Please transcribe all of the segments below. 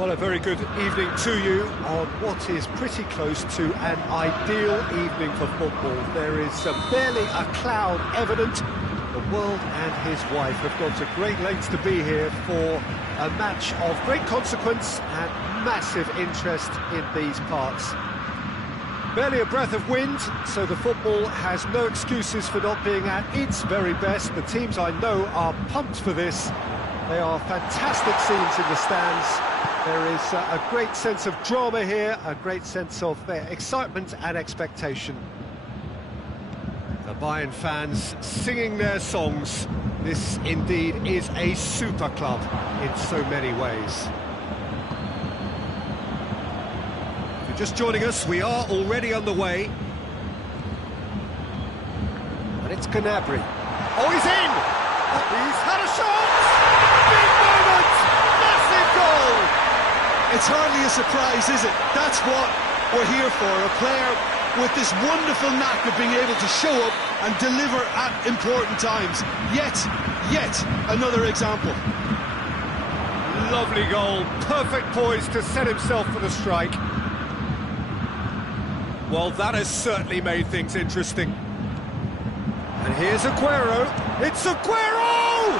Well, a very good evening to you on what is pretty close to an ideal evening for football. There is barely a cloud evident. The world and his wife have gone to great lengths to be here for a match of great consequence and massive interest in these parts. Barely a breath of wind, so the football has no excuses for not being at its very best. The teams I know are pumped for this. They are fantastic scenes in the stands. There is a great sense of drama here, a great sense of excitement and expectation. The Bayern fans singing their songs. This indeed is a super club in so many ways. If you're just joining us, we are already underway. And it's Gnabry. Oh, he's in! He's had a shot! Big moment! Massive goal! It's hardly a surprise, is it? That's what we're here for, a player with this wonderful knack of being able to show up and deliver at important times. Yet another example. Lovely goal, perfect poise to set himself for the strike. Well, that has certainly made things interesting. And here's Aguero. It's Aguero!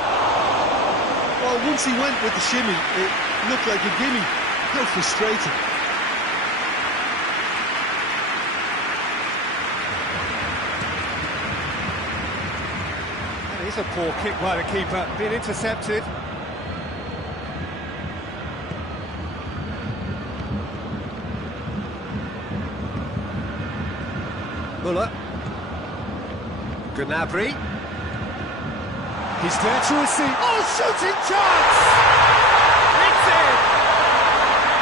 Well, once he went with the shimmy, it looked like a gimme. How frustrating. That is a poor kick by the keeper, being intercepted. Muller. Gnabry. He's there to receive. Oh, shooting chance! It's in!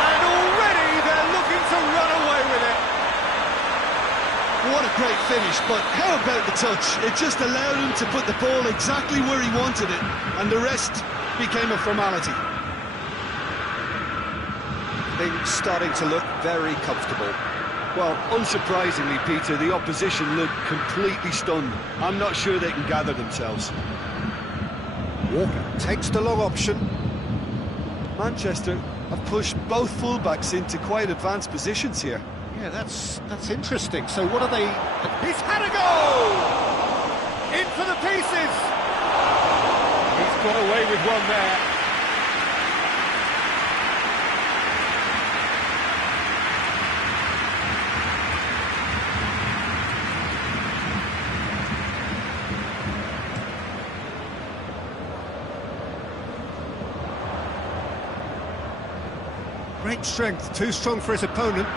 And already they're looking to run away with it. What a great finish, but how about the touch? It just allowed him to put the ball exactly where he wanted it, and the rest became a formality. Things starting to look very comfortable. Well, unsurprisingly, Peter, the opposition look completely stunned. I'm not sure they can gather themselves. Walker takes the long option. Manchester have pushed both fullbacks into quite advanced positions here. Yeah, that's interesting. So what are they... He's had a goal! In for the pieces! He's got away with one there. Great strength, too strong for his opponent.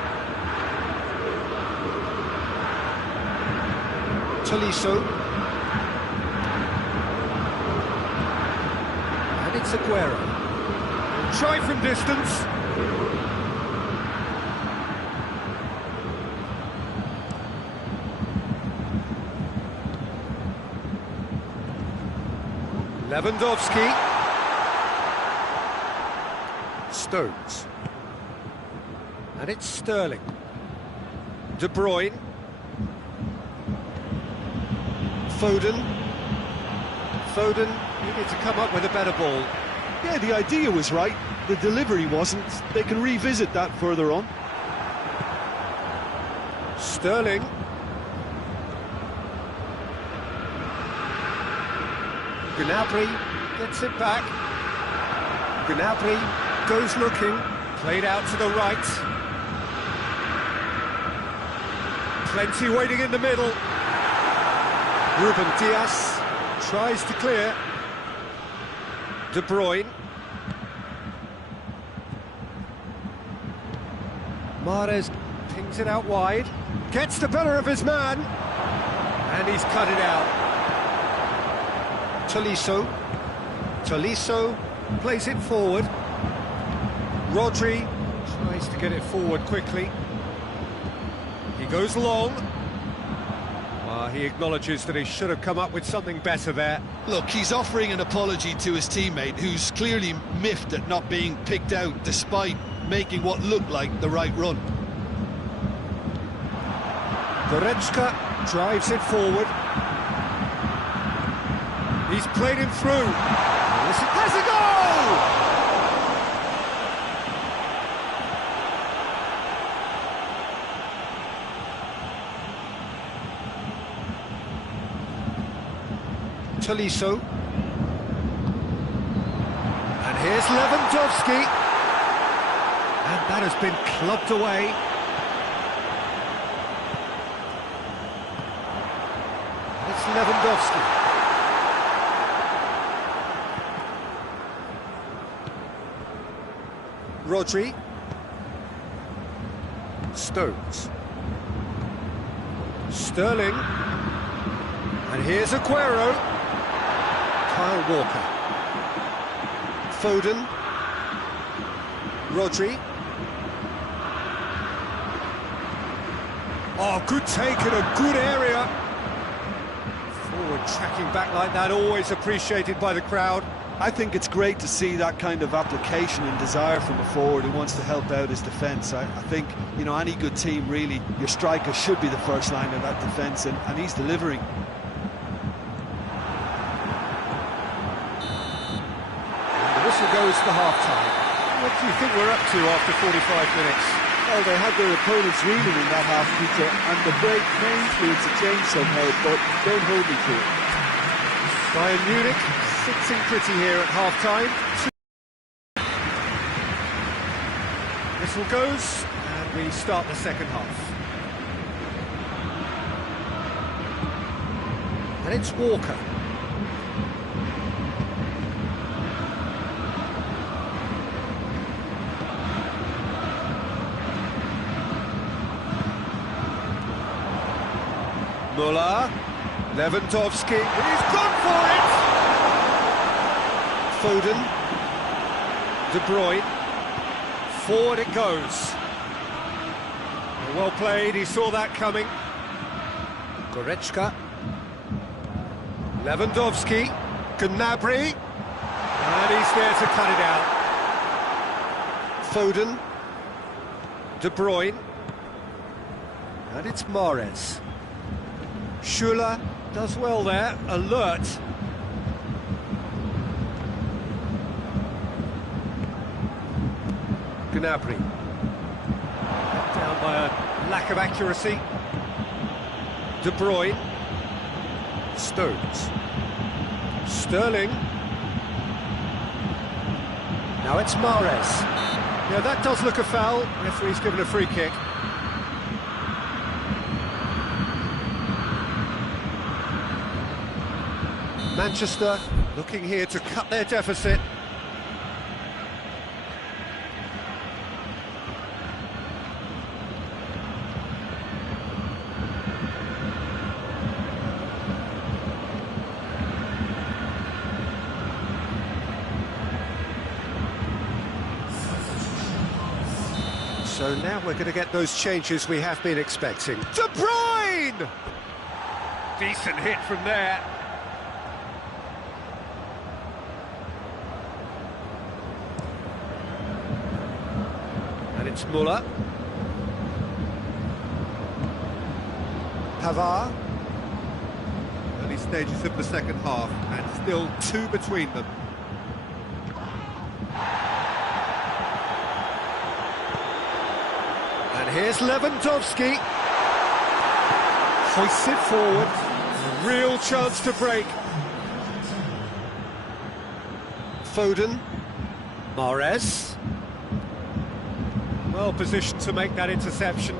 Tolisso. And it's Aguero. Try from distance. Lewandowski. Stones. And it's Sterling. De Bruyne. Foden needed to come up with a better ball. Yeah, the idea was right, the delivery wasn't. They can revisit that further on. Sterling. Gnabry gets it back. Gnabry goes looking, played out to the right. Plenty waiting in the middle. Ruben Dias tries to clear. De Bruyne. Mahrez pings it out wide. Gets the better of his man. And he's cut it out. Tolisso. Tolisso plays it forward. Rodri tries to get it forward quickly. He goes long. He acknowledges that he should have come up with something better there. Look, he's offering an apology to his teammate, who's clearly miffed at not being picked out despite making what looked like the right run. Goretzka drives it forward. He's played him through. Has a goal! Tolisso. And here's Lewandowski. And that has been clubbed away. It's Lewandowski. Rodri. Stones. Sterling. And here's Aguero. Kyle Walker. Foden. Rodri. Oh, good take in a good area. Forward tracking back like that, always appreciated by the crowd. I think it's great to see that kind of application and desire from a forward who wants to help out his defence. I think, you know, any good team, really, your striker should be the first line of that defence, and he's delivering. And the whistle goes to half-time. What do you think we're up to after 45 minutes? Well, they had their opponents reeling in that half, Peter, and the break may influence a change somehow, but don't hold me to it. Bayern Munich sitting pretty here at half-time. Whistle goes, and we start the second half. And it's Walker. Müller, Lewandowski, he's gone for it! Foden, De Bruyne, forward it goes. Well played, he saw that coming. Goretzka, Lewandowski, Gnabry, and he's there to cut it out. Foden, De Bruyne, and it's Mahrez. Schuller does well there, alert. Gnabry. Down by a lack of accuracy. De Bruyne. Stones. Sterling. Now it's Mahrez. Yeah, that does look a foul. Referee's given a free kick. Manchester looking here to cut their deficit. So now we're going to get those changes we have been expecting. De Bruyne! Decent hit from there. And it's Müller. Pavard. Early stages of the second half, and still two between them. And here's Lewandowski. Hoists it forward. A real chance to break. Foden. Mahrez. Well positioned to make that interception.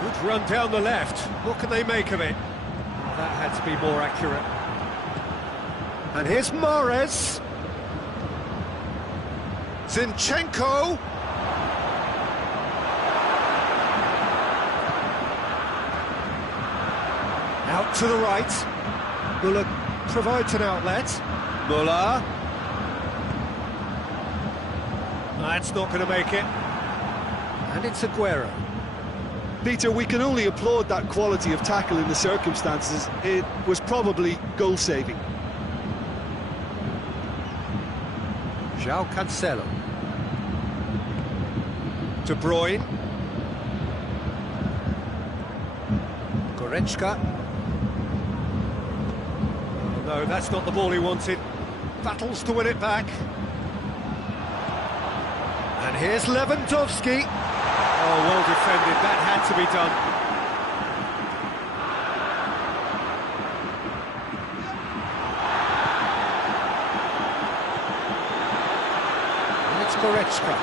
Good run down the left. What can they make of it? That had to be more accurate. And here's Mahrez. Zinchenko. Out to the right. Müller provides an outlet. Müller. That's not going to make it. And it's Aguero. Peter, we can only applaud that quality of tackle in the circumstances. It was probably goal-saving. João Cancelo. De Bruyne. Goretzka. Oh, no, that's not the ball he wanted. Battles to win it back. And here's Lewandowski. Oh, well defended. That had to be done. Goretzka.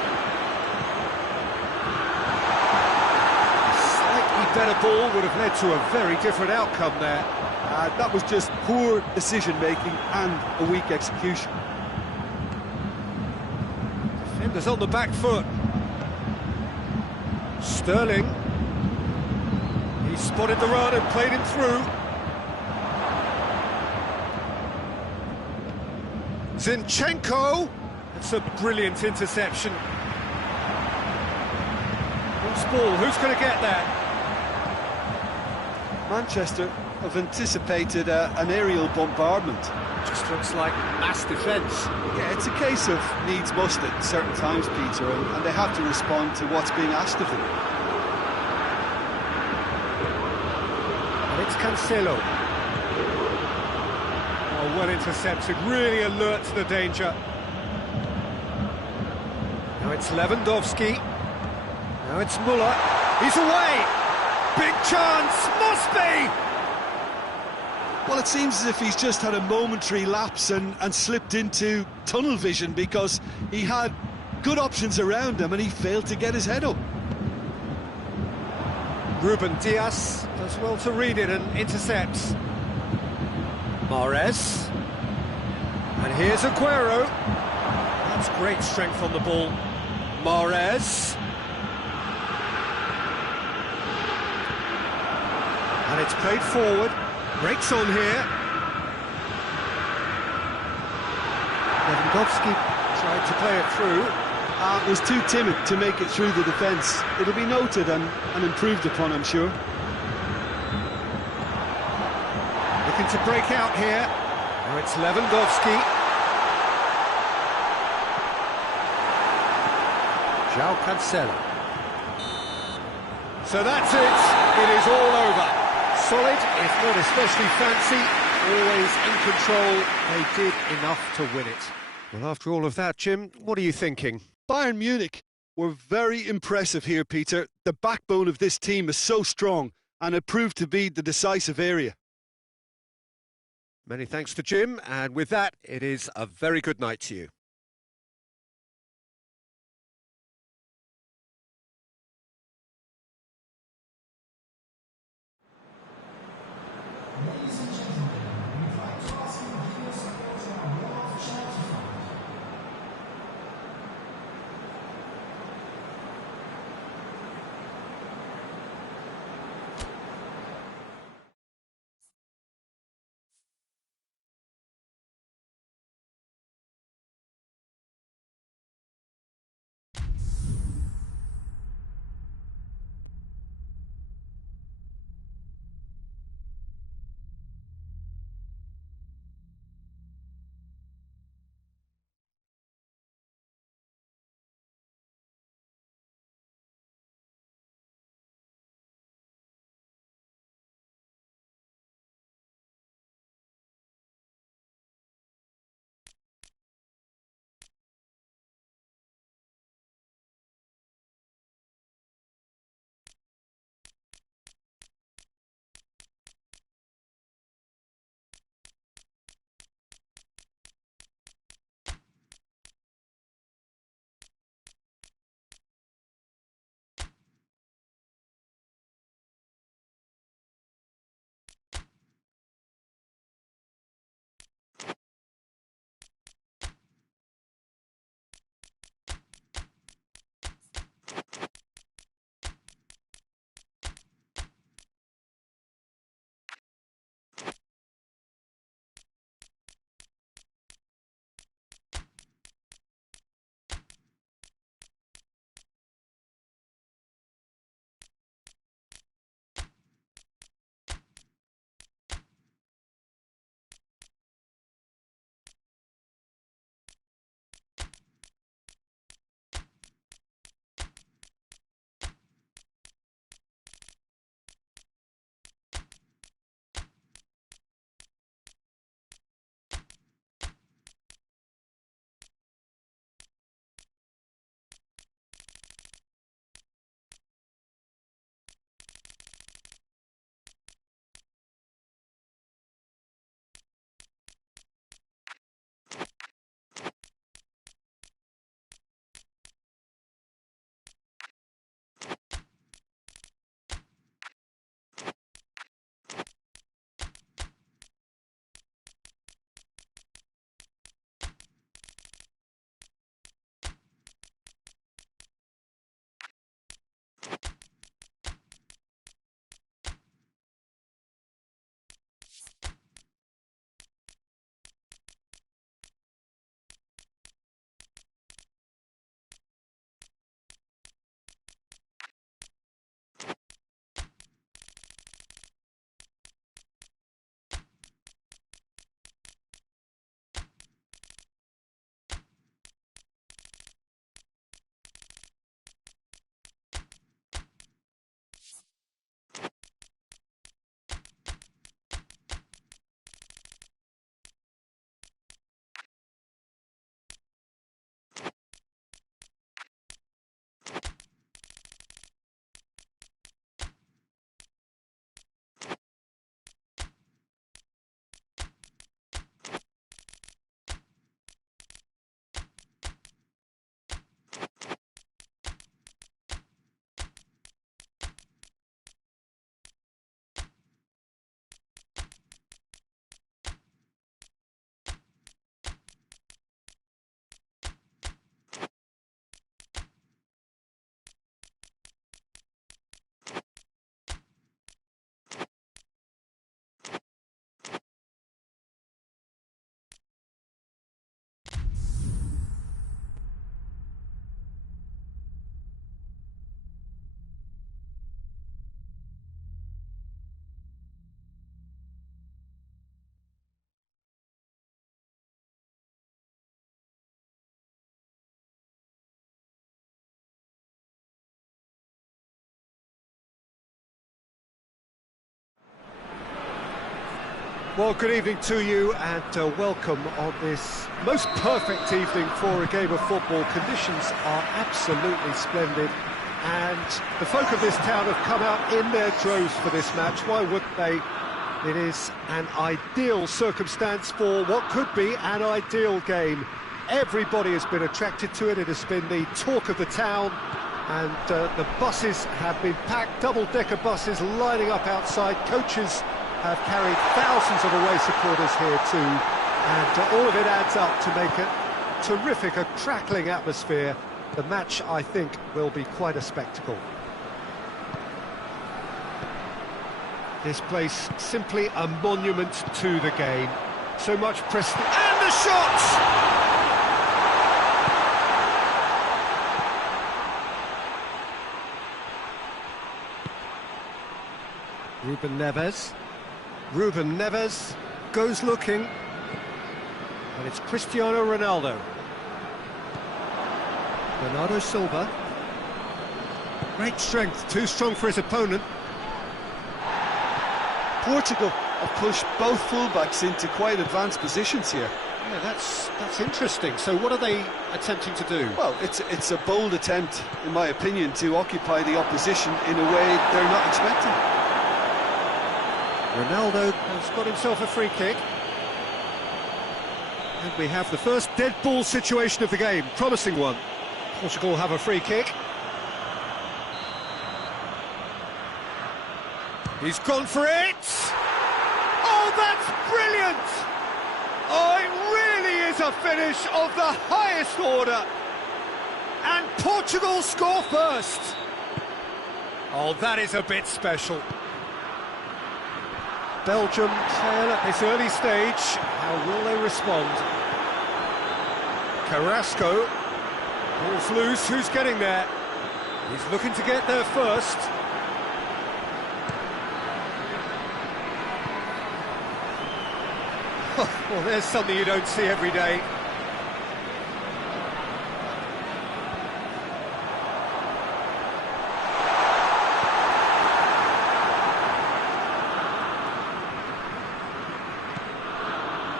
Slightly better ball would have led to a very different outcome there. That was just poor decision-making and a weak execution. Defenders on the back foot. Sterling. He spotted the run and played him through. Zinchenko. That's a brilliant interception. Loose ball, who's going to get that? Manchester have anticipated an aerial bombardment. Just looks like mass defence. Yeah, it's a case of needs must at certain times, Peter, and they have to respond to what's being asked of them. And it's Cancelo. Oh, well intercepted, really alert to the danger. Now it's Lewandowski. Now it's Muller. He's away! Big chance, must be! Well, it seems as if he's just had a momentary lapse and slipped into tunnel vision, because he had good options around him and he failed to get his head up. Ruben Dias does well to read it and intercepts. Mahrez. And here's Aguero. That's great strength on the ball. Mahrez. And it's played forward. Breaks on here. Lewandowski tried to play it through. Was too timid to make it through the defence. It'll be noted and improved upon, I'm sure. Looking to break out here. Now it's Lewandowski. João Cancelo. So that's it. It is all over. Solid, if not especially fancy, always in control. They did enough to win it. Well, after all of that, Jim, what are you thinking? Bayern Munich were very impressive here, Peter. The backbone of this team is so strong, and it proved to be the decisive area. Many thanks to Jim, and with that, it is a very good night to you. Well, good evening to you and welcome on this most perfect evening for a game of football. Conditions are absolutely splendid and the folk of this town have come out in their droves for this match. Why wouldn't they? It is an ideal circumstance for what could be an ideal game. Everybody has been attracted to it. It has been the talk of the town, and the buses have been packed, double-decker buses lining up outside. Coaches have carried thousands of away supporters here too, and all of it adds up to make it terrific, a crackling atmosphere. The match, I think, will be quite a spectacle. This place simply a monument to the game. So much prestige, and the shots! Ruben Neves goes looking, and it's Cristiano Ronaldo. Bernardo Silva. Great strength, too strong for his opponent. Portugal have pushed both fullbacks into quite advanced positions here. Yeah, that's interesting. So what are they attempting to do? Well, it's a bold attempt, in my opinion, to occupy the opposition in a way they're not expecting. Ronaldo has got himself a free kick. And we have the first dead ball situation of the game, promising one. Portugal have a free kick. He's gone for it! Oh, that's brilliant! Oh, it really is a finish of the highest order. And Portugal score first. Oh, that is a bit special. Belgium trail at this early stage. How will they respond? Carrasco. Ball's loose, who's getting there? He's looking to get there first. Well, there's something you don't see every day.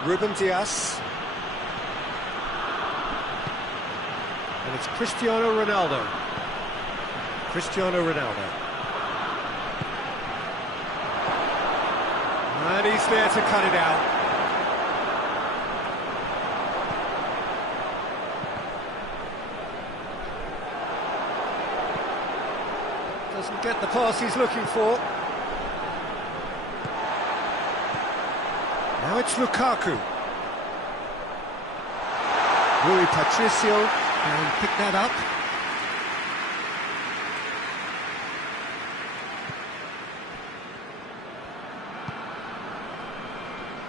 Ruben Dias. And it's Cristiano Ronaldo. Cristiano Ronaldo. And he's there to cut it out. Doesn't get the pass he's looking for. Now it's Lukaku. Rui Patricio can pick that up.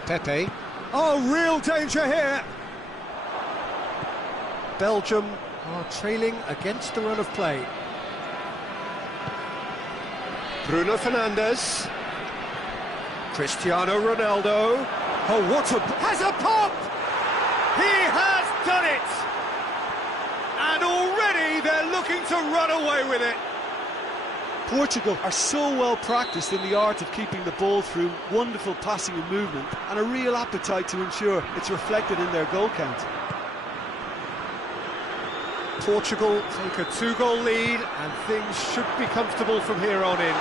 Pepe. Oh, real danger here. Belgium are trailing against the run of play. Bruno Fernandes. Cristiano Ronaldo. Oh, what a... has a pop! He has done it! And already they're looking to run away with it. Portugal are so well practiced in the art of keeping the ball through wonderful passing and movement, and a real appetite to ensure it's reflected in their goal count. Portugal take a 2-goal lead, and things should be comfortable from here on in.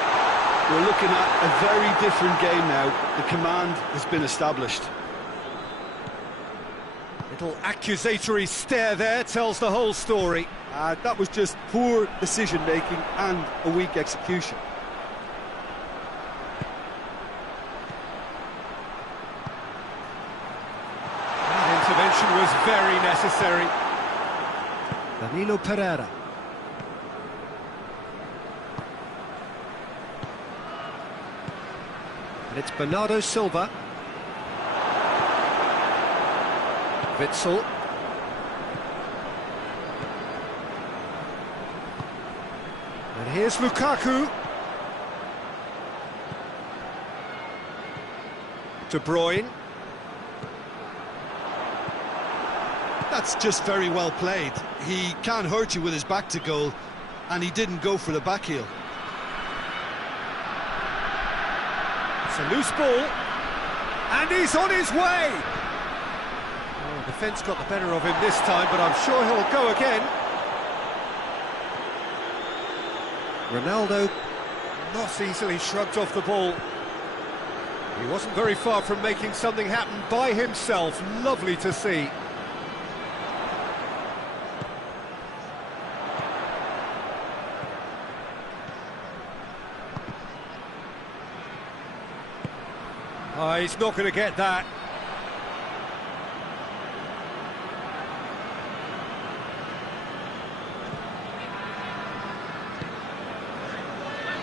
We're looking at a very different game now. The command has been established. Little accusatory stare there tells the whole story. That was just poor decision-making and a weak execution. That intervention was very necessary. Danilo Pereira. And it's Bernardo Silva. Witsel. And here's Lukaku. De Bruyne. That's just very well played. He can't hurt you with his back to goal, and he didn't go for the back heel. It's a loose ball. And he's on his way! Oh, defence got the better of him this time, but I'm sure he'll go again. Ronaldo not easily shrugged off the ball. He wasn't very far from making something happen by himself. Lovely to see. Oh, he's not going to get that.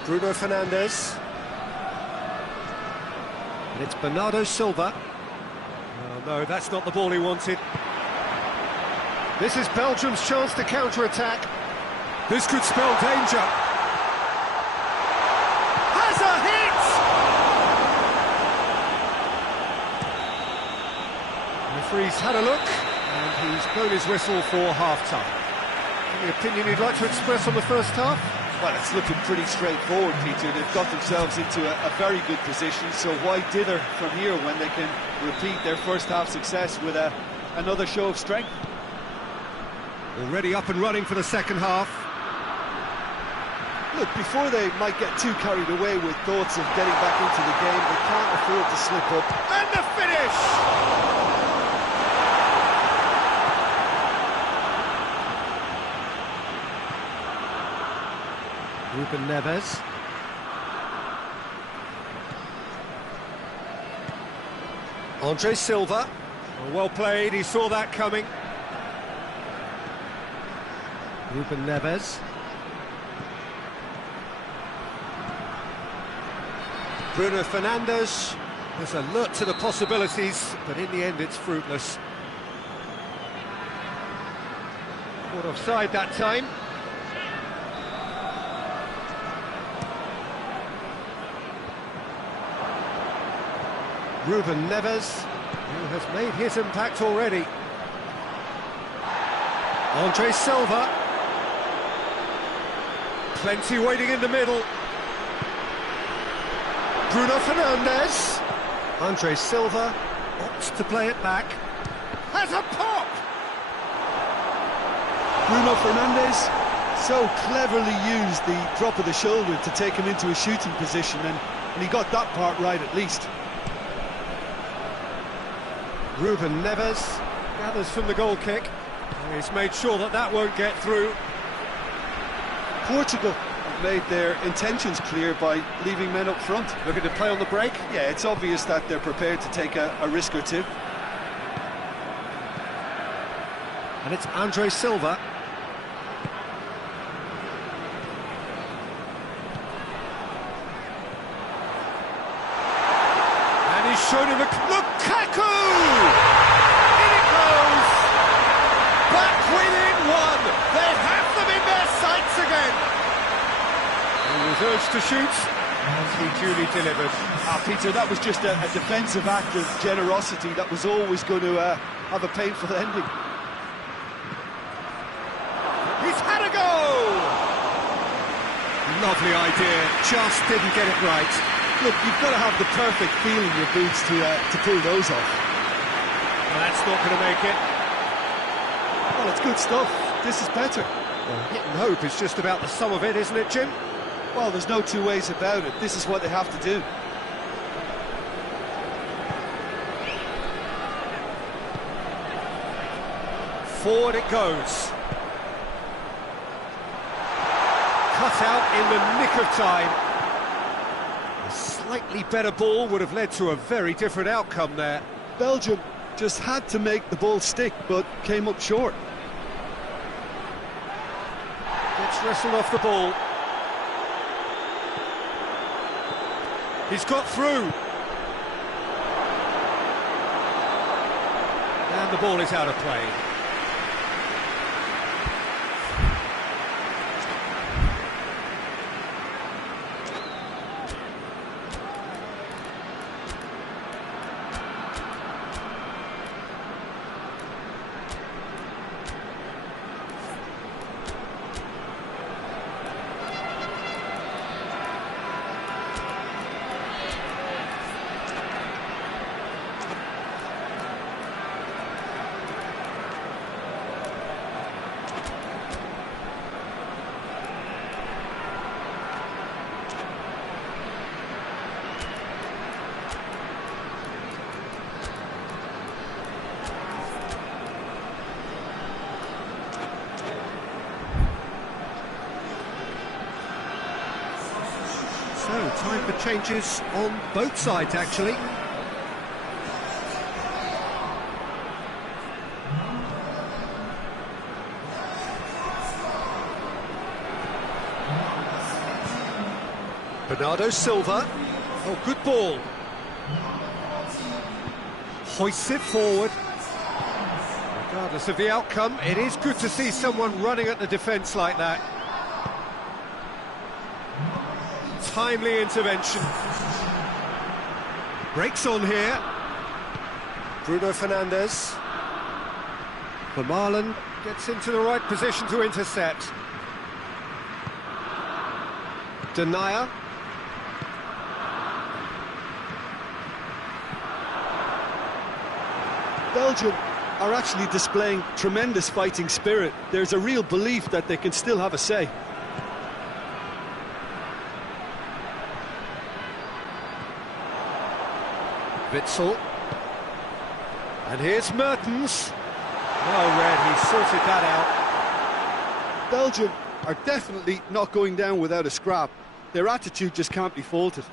Bruno Fernandes. And it's Bernardo Silva. Oh, no, that's not the ball he wanted. This is Belgium's chance to counter-attack. This could spell danger. Has a hit! The referee's had a look, and he's blown his whistle for half-time. Any opinion you'd like to express on the first half? Well, it's looking pretty straightforward, Peter. They've got themselves into a very good position, so why dither from here when they can repeat their first half success with another show of strength? Already up and running for the second half. Look, before they might get too carried away with thoughts of getting back into the game, they can't afford to slip up. And the finish! Ruben Neves. Andre Silva. Well played, he saw that coming. Ruben Neves. Bruno Fernandes is alert to the possibilities, but in the end it's fruitless. Caught offside that time. Ruben Neves, who has made his impact already. Andre Silva. Plenty waiting in the middle. Bruno Fernandes. Andre Silva opts to play it back. Has a pop! Bruno Fernandes so cleverly used the drop of the shoulder to take him into a shooting position, and he got that part right at least. Ruben Neves gathers from the goal kick. He's made sure that that won't get through. Portugal have made their intentions clear by leaving men up front. Looking to play on the break. Yeah, it's obvious that they're prepared to take a risk or two. And it's Andre Silva. And he's shown him a... Lukaku! In it goes! Back within one! They have them in their sights again! He was urged to shoot, as he duly delivered. Peter, that was just a defensive act of generosity that was always going to have a painful ending. He's had a go! Lovely idea, just didn't get it right. Look, you've got to have the perfect feel in your boots to pull those off. Well, that's not going to make it. Well, it's good stuff. This is better. Well, hit and hope is just about the sum of it, isn't it, Jim? Well, there's no two ways about it. This is what they have to do. Forward it goes. Cut out in the nick of time. A slightly better ball would have led to a very different outcome there. Belgium just had to make the ball stick, but came up short. Gets wrestled off the ball. He's got through. And the ball is out of play. So, time for changes on both sides, actually. Bernardo Silva. Oh, good ball. Hoists it forward. Regardless of the outcome, it is good to see someone running at the defence like that. Timely intervention. Breaks on here. Bruno Fernandes. Vermaelen gets into the right position to intercept. Denier. Belgium are actually displaying tremendous fighting spirit. There's a real belief that they can still have a say. Witsel. And here's Mertens. Well read, he sorted that out. Belgium are definitely not going down without a scrap. Their attitude just can't be faulted.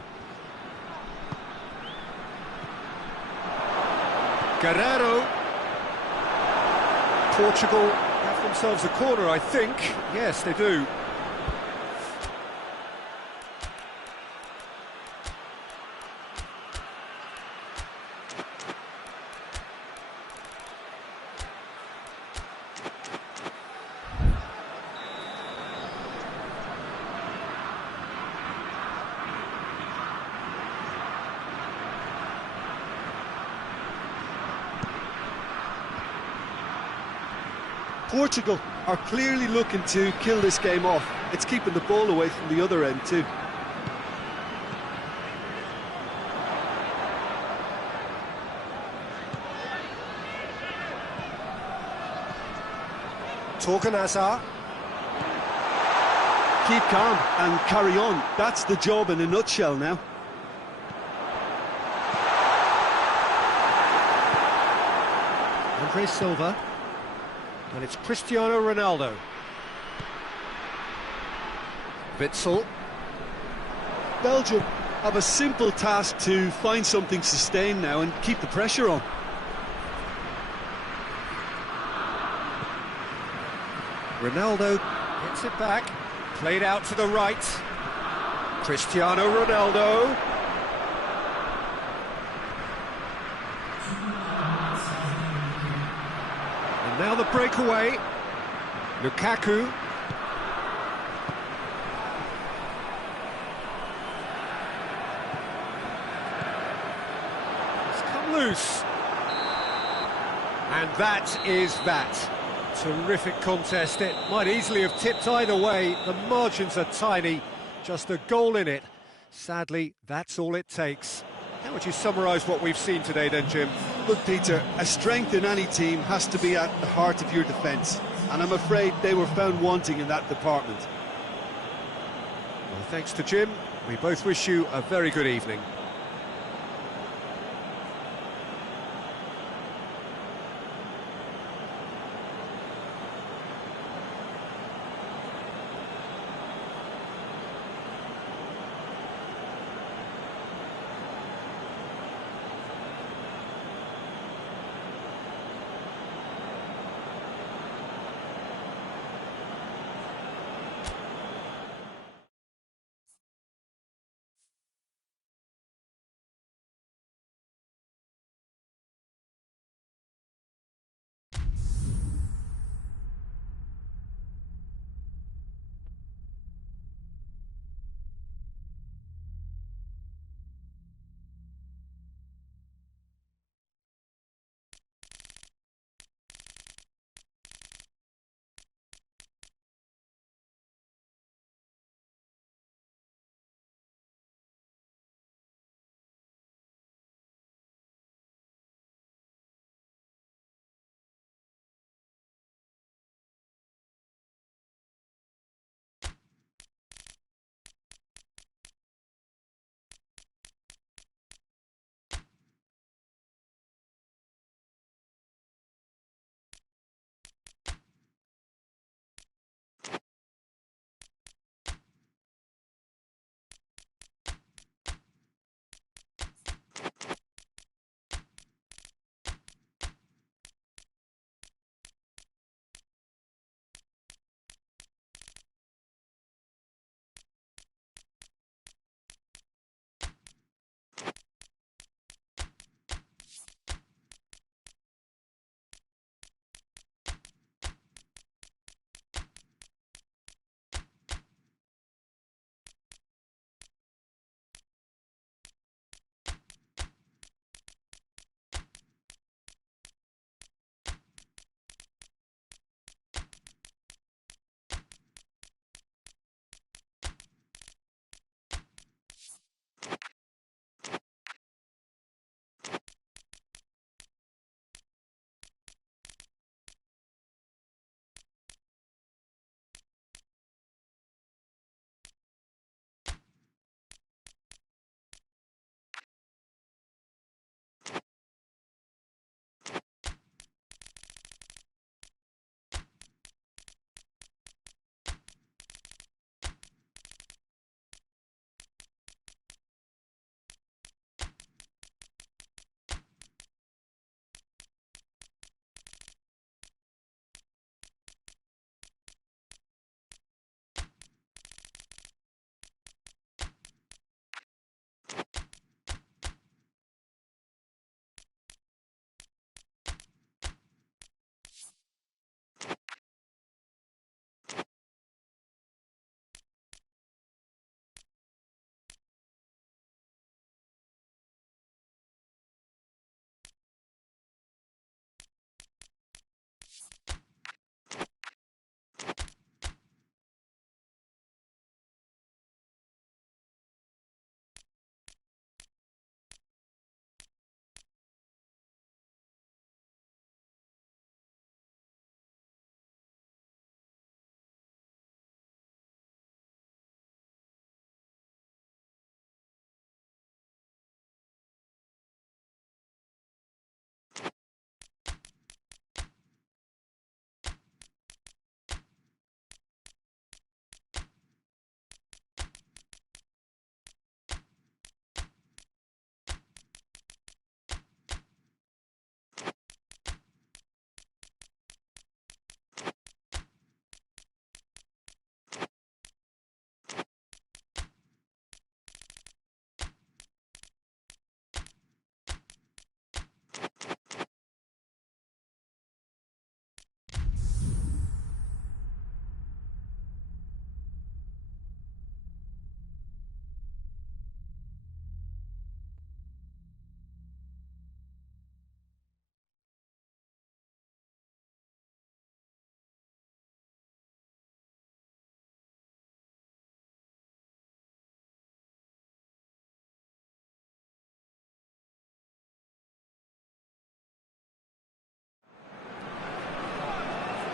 Guerreiro. Portugal have themselves a corner, I think. Yes, they do. Portugal are clearly looking to kill this game off. It's keeping the ball away from the other end too. Torgan Hazard. Keep calm and carry on. That's the job in a nutshell now. Andre Silva. And it's Cristiano Ronaldo. Witsel. Belgium have a simple task to find something sustained now and keep the pressure on. Ronaldo gets it back. Played out to the right. Cristiano Ronaldo. And now the breakaway. Lukaku. It's come loose. And that is that. Terrific contest. It might easily have tipped either way. The margins are tiny. Just a goal in it. Sadly, that's all it takes. How would you summarise what we've seen today then, Jim? Look, Peter, a strength in any team has to be at the heart of your defence, and I'm afraid they were found wanting in that department. Well, thanks to Jim. We both wish you a very good evening.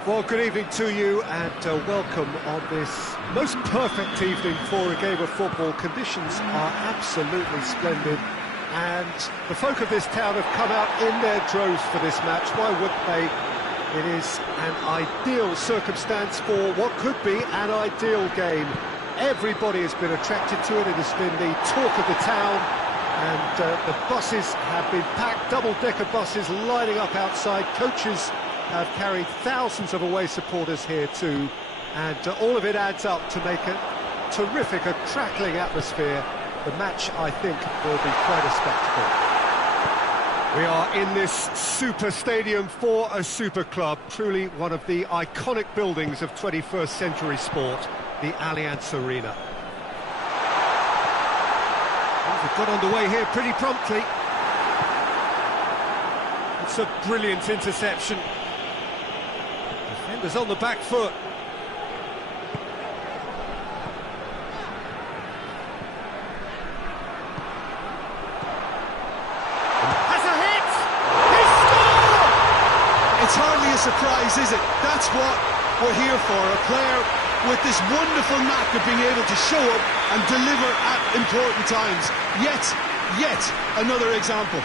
Well, good evening to you and welcome on this most perfect evening for a game of football. Conditions are absolutely splendid and the folk of this town have come out in their droves for this match. Why wouldn't they? It is an ideal circumstance for what could be an ideal game. Everybody has been attracted to it. It has been the talk of the town and the buses have been packed, double-decker buses lining up outside. Coaches have carried thousands of away supporters here too, and all of it adds up to make a terrific, a crackling atmosphere. The match, I think, will be quite a spectacle. We are in this super stadium for a super club, truly one of the iconic buildings of 21st century sport, the Allianz Arena. Well, we've got underway here pretty promptly. It's a brilliant interception. Defenders on the back foot. Has a hit! He scored! It's hardly a surprise, is it? That's what we're here for. A player with this wonderful knack of being able to show up and deliver at important times. Yet another example.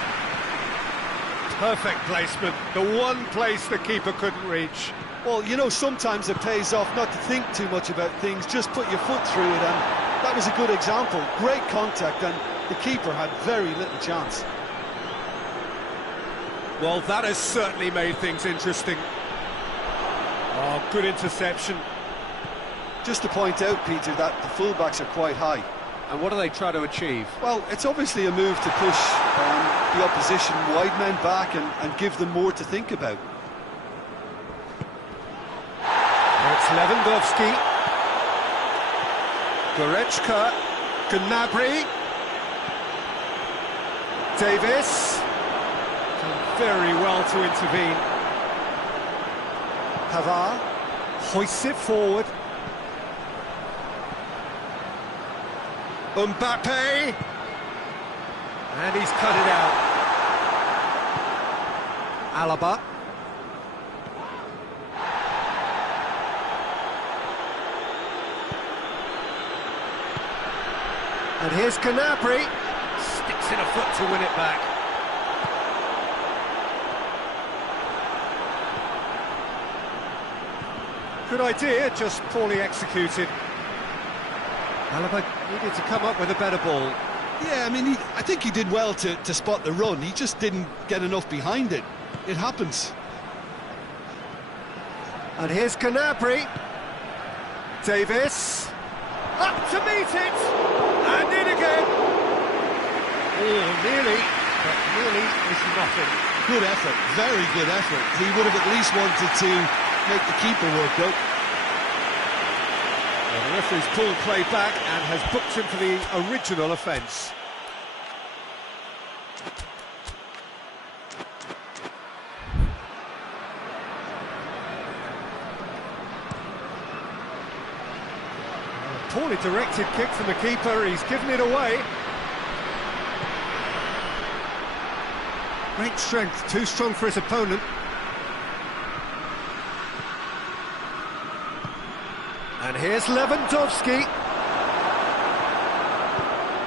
Perfect placement, the one place the keeper couldn't reach. Well, you know, sometimes it pays off not to think too much about things, just put your foot through it, and that was a good example. Great contact, and the keeper had very little chance. Well, that has certainly made things interesting. Oh, good interception. Just to point out, Peter, that the fullbacks are quite high. And what do they try to achieve? Well, it's obviously a move to push the opposition wide men back and give them more to think about. It's Lewandowski. Goretzka. Gnabry. Davis. Done very well to intervene. Pavard hoists it forward. Mbappe. And he's cut it out. Alaba. And here's Gnabry. Sticks in a foot to win it back. Good idea, just poorly executed. Alaba needed to come up with a better ball. Yeah, I mean, I think he did well to spot the run. He just didn't get enough behind it. It happens. And here's Gnabry. Davis. Up to meet it. And in again. Oh, nearly. But nearly is nothing. Good effort. Very good effort. He would have at least wanted to make the keeper work, though. Well, the referee's pulled play back and has booked him for the original offence. A poorly directed kick from the keeper, he's given it away. Great strength, too strong for his opponent. And here's Lewandowski.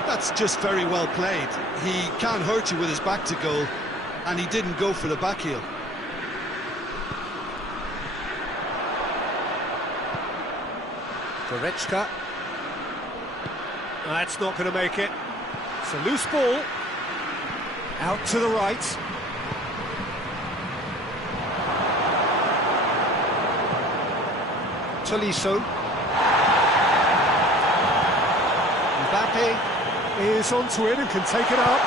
That's just very well played. He can't hurt you with his back to goal, and he didn't go for the back heel. Goretzka. That's not going to make it. It's a loose ball. Out to the right. Tolisso. Mbappe is onto it and can take it up.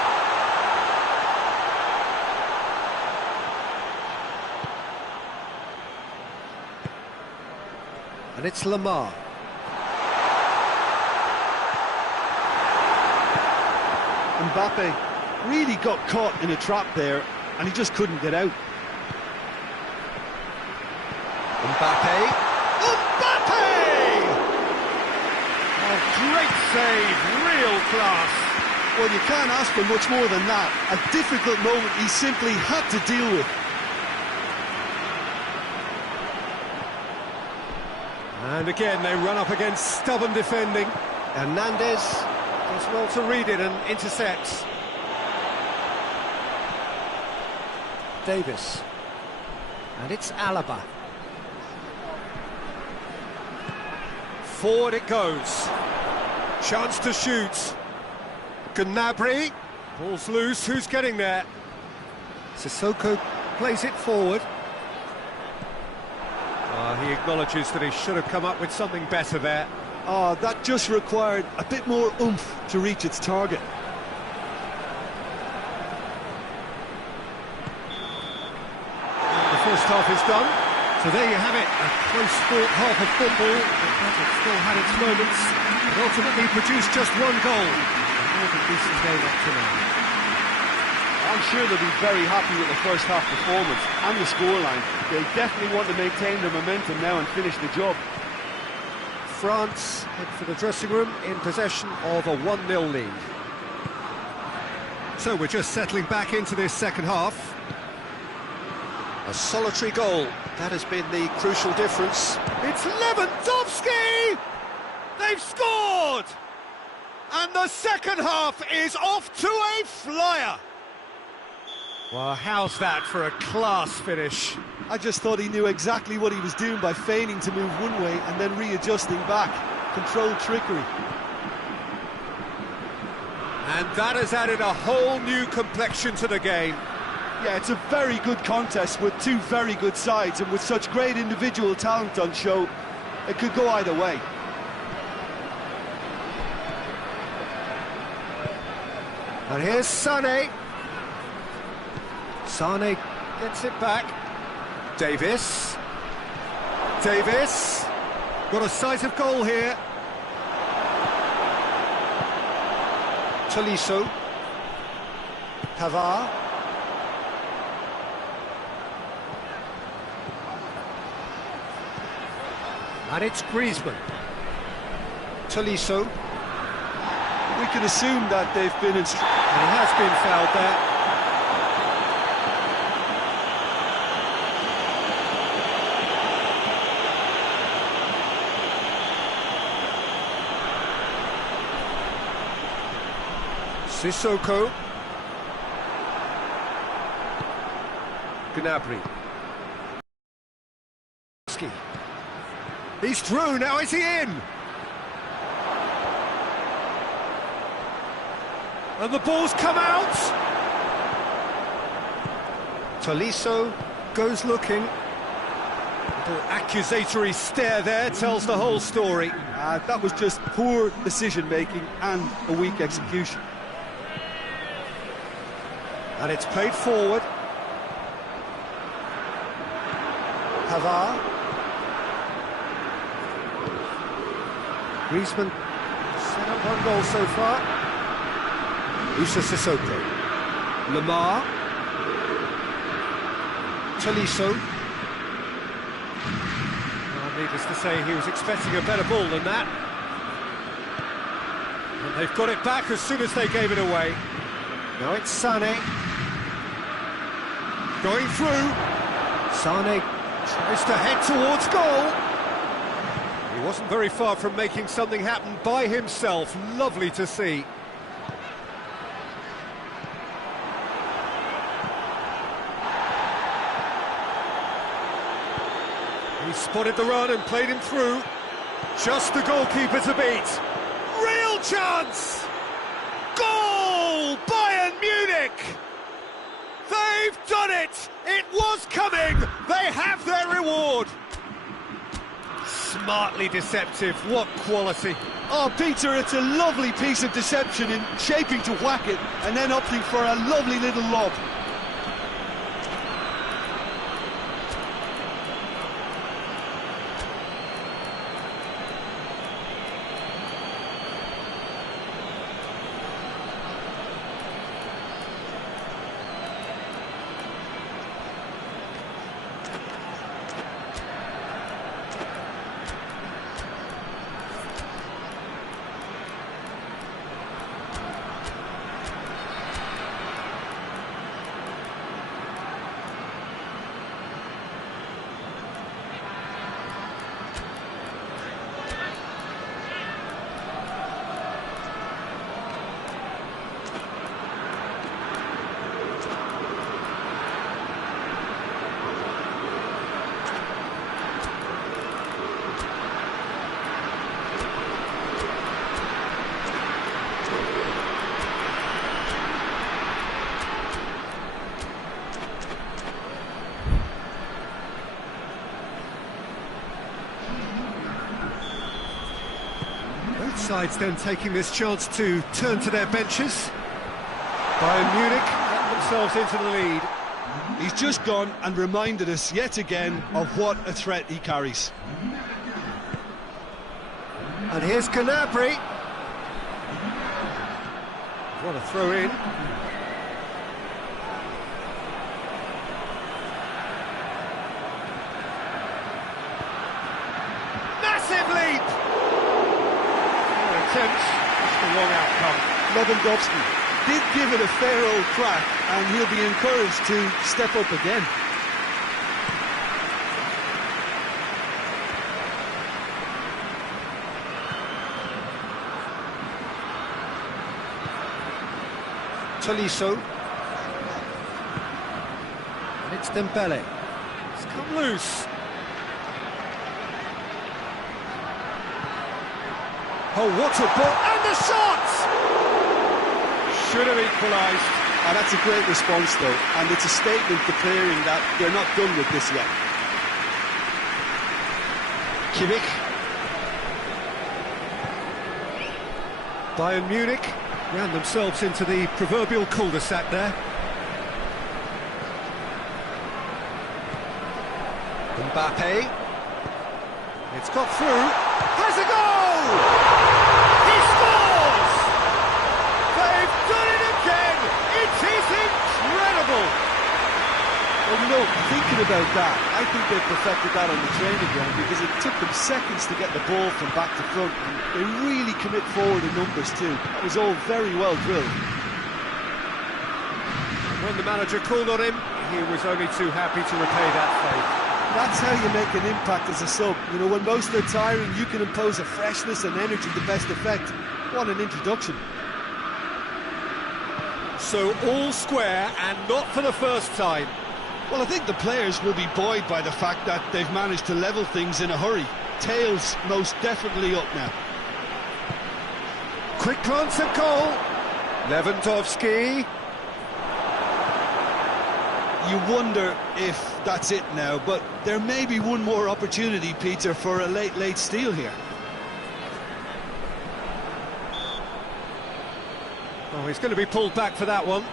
And it's Lamar. Mbappe really got caught in a trap there, and he just couldn't get out. Mbappe. Oh, great save, real class. Well, you can't ask for much more than that. A difficult moment he simply had to deal with. And again, they run up against stubborn defending. Hernandez does well to read it and intercepts. Davis. And it's Alaba. Forward it goes. Chance to shoot. Gnabry. Ball's loose. Who's getting there? Sissoko plays it forward. He acknowledges that he should have come up with something better there. Oh, that just required a bit more oomph to reach its target. The first half is done. So there you have it, a close-fought half of football. It still had its moments, but ultimately produced just one goal. More than decent game up to now. I'm sure they'll be very happy with the first half performance and the scoreline. They definitely want to maintain their momentum now and finish the job. France head for the dressing room in possession of a 1-0 lead. So we're just settling back into this second half. A solitary goal, that has been the crucial difference. It's Lewandowski! They've scored! And the second half is off to a flyer! Well, how's that for a class finish? I just thought he knew exactly what he was doing by feigning to move one way and then readjusting back. Controlled trickery. And that has added a whole new complexion to the game. Yeah, it's a very good contest with two very good sides, and with such great individual talent on show, it could go either way. And here's Sané. Sané gets it back. Davis. Davis. Got a sight of goal here. Tolisso. Pavard. And it's Griezmann. Tolisso. We can assume that they've been And he has been fouled there. Sissoko. Gnabry. He's through, now is he in? And the ball's come out! Tolisso goes looking. Little accusatory stare there tells the whole story. That was just poor decision-making and a weak execution. And it's played forward. Pavard. Griezmann set up one goal so far. Moussa Sissoko. Lamar. Tolisso. Well, needless to say, he was expecting a better ball than that. And they've got it back as soon as they gave it away. Now it's Sané. Going through. Sané tries to head towards goal. He wasn't very far from making something happen by himself. Lovely to see. He spotted the run and played him through. Just the goalkeeper to beat. Real chance! Goal! Bayern Munich! They've done it! It was coming! They have their reward! Smartly deceptive, what quality. Oh, Peter, it's a lovely piece of deception in shaping to whack it and then opting for a lovely little lob. sides then taking this chance to turn to their benches. Bayern Munich get themselves into the lead. He's just gone and reminded us yet again of what a threat he carries. And here's Gnabry. What a throw in. Massive leap! Attempts, just the wrong outcome. Lewandowski did give it a fair old crack, and he'll be encouraged to step up again. Tolisso. And it's Dembele. It's come loose. Oh, what a ball! And the shot! Should have equalised. And that's a great response, though, and it's a statement declaring that they're not done with this yet. Kimmich. Bayern Munich ran themselves into the proverbial cul-de-sac there. Mbappe. It's got through. Has a goal! He scores! They've done it again! It is incredible! Well, you know, thinking about that, I think they perfected that on the training ground because it took them seconds to get the ball from back to front, and they really commit forward in numbers too. That was all very well drilled. When the manager called on him, he was only too happy to repay that favour. That's how you make an impact as a sub. You know, when most are tiring, you can impose a freshness and energy to best effect. What an introduction. So all square, and not for the first time. Well, I think the players will be buoyed by the fact that they've managed to level things in a hurry. Tails most definitely up now. Quick glance at goal. Lewandowski. You wonder if that's it now, but there may be one more opportunity, Peter, for a late steal here. Oh, he's going to be pulled back for that one.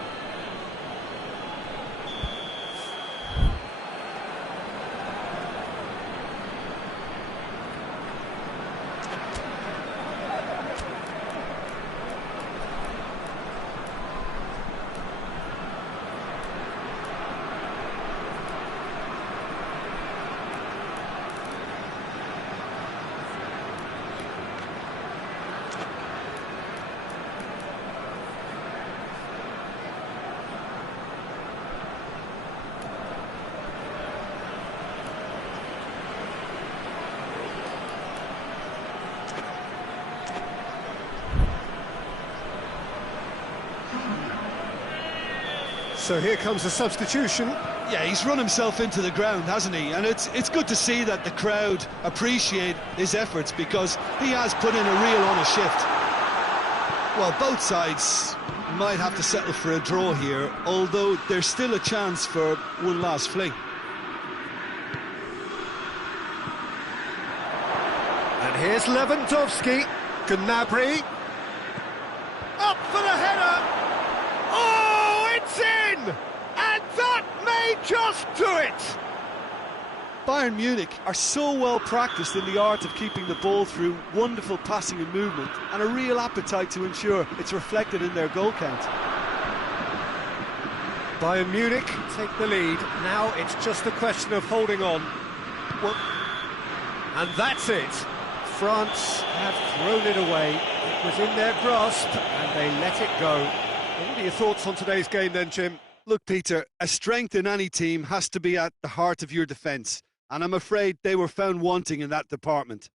So here comes the substitution. Yeah, he's run himself into the ground, hasn't he? And it's good to see that the crowd appreciate his efforts because he has put in a real honest shift. Well, both sides might have to settle for a draw here, although there's still a chance for one last fling. And here's Lewandowski. Gnabry. Up for the header. Oh, it's in! And that may just do it! Bayern Munich are so well practiced in the art of keeping the ball through wonderful passing and movement, and a real appetite to ensure it's reflected in their goal count. Bayern Munich take the lead. Now it's just a question of holding on. Well, and that's it. France have thrown it away. It was in their grasp, and they let it go. What are your thoughts on today's game then, Jim? Look, Peter, a strength in any team has to be at the heart of your defence, and I'm afraid they were found wanting in that department.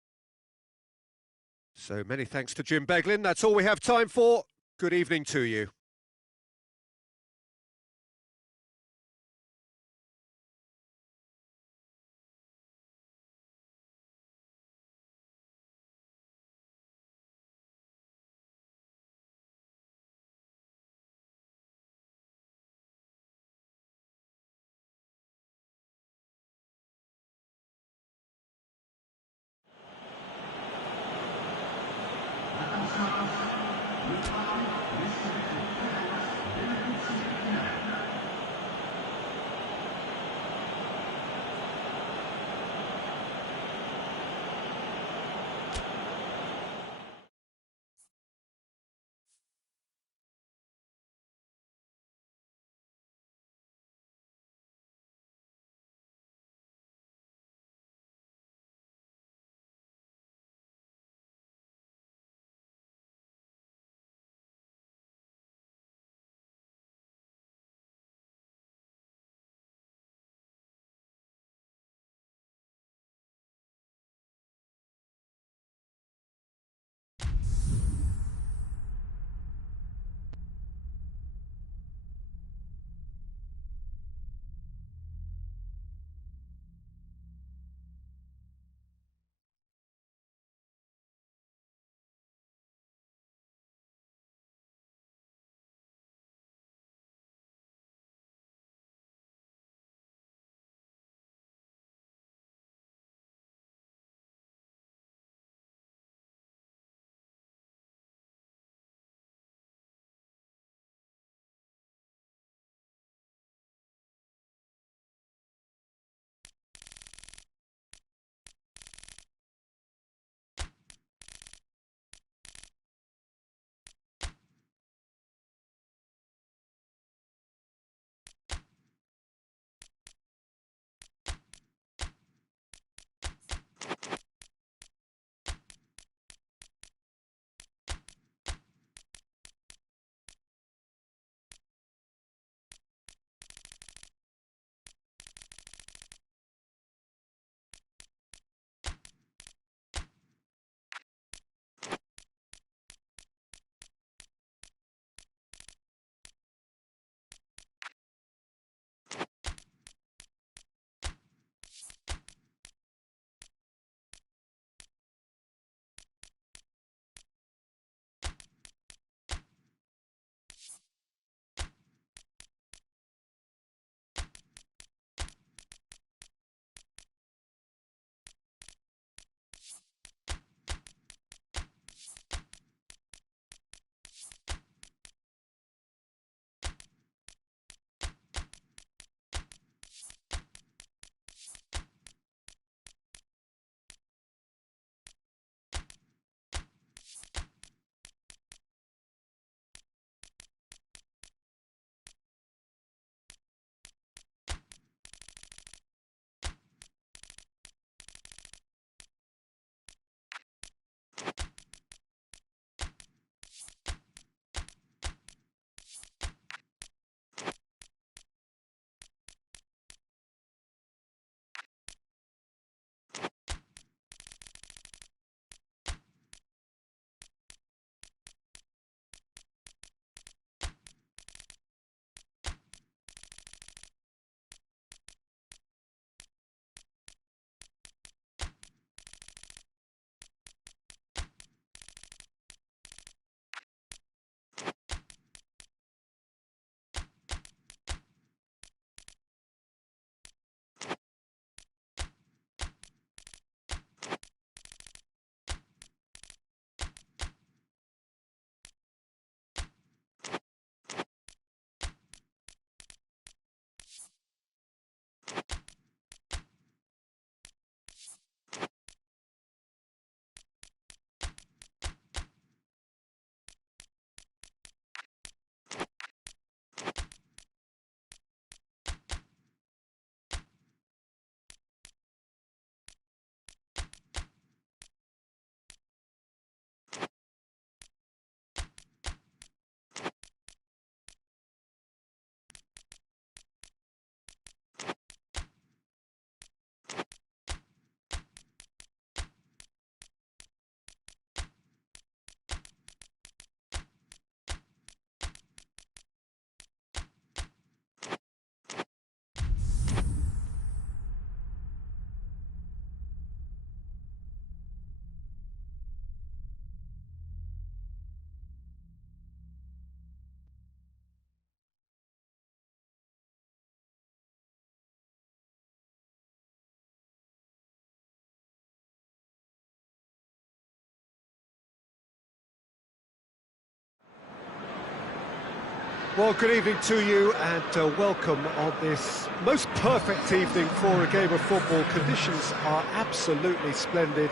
So many thanks to Jim Beglin. That's all we have time for. Good evening to you. Well, good evening to you and welcome on this most perfect evening for a game of football. Conditions are absolutely splendid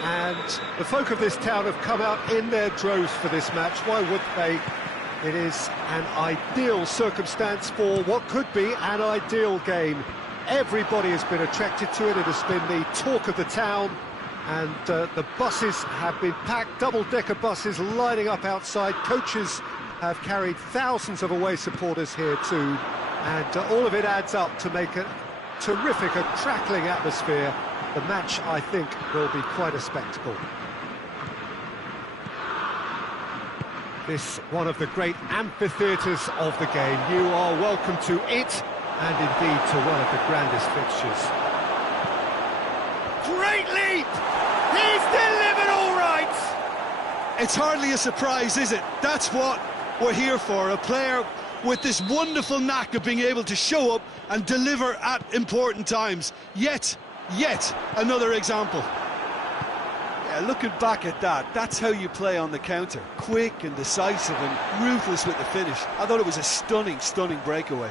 and the folk of this town have come out in their droves for this match. Why would they? It is an ideal circumstance for what could be an ideal game. Everybody has been attracted to it. It has been the talk of the town and the buses have been packed, double-decker buses lining up outside. Coaches have carried thousands of away supporters here too, and all of it adds up to make a terrific, a crackling atmosphere. The match, I think, will be quite a spectacle. This one of the great amphitheatres of the game. You are welcome to it, and indeed to one of the grandest fixtures. Great leap! He's delivered all right! It's hardly a surprise, is it? That's what we're here for, a player with this wonderful knack of being able to show up and deliver at important times. Yet another example. Yeah, looking back at that, that's how you play on the counter. Quick and decisive and ruthless with the finish. I thought it was a stunning breakaway.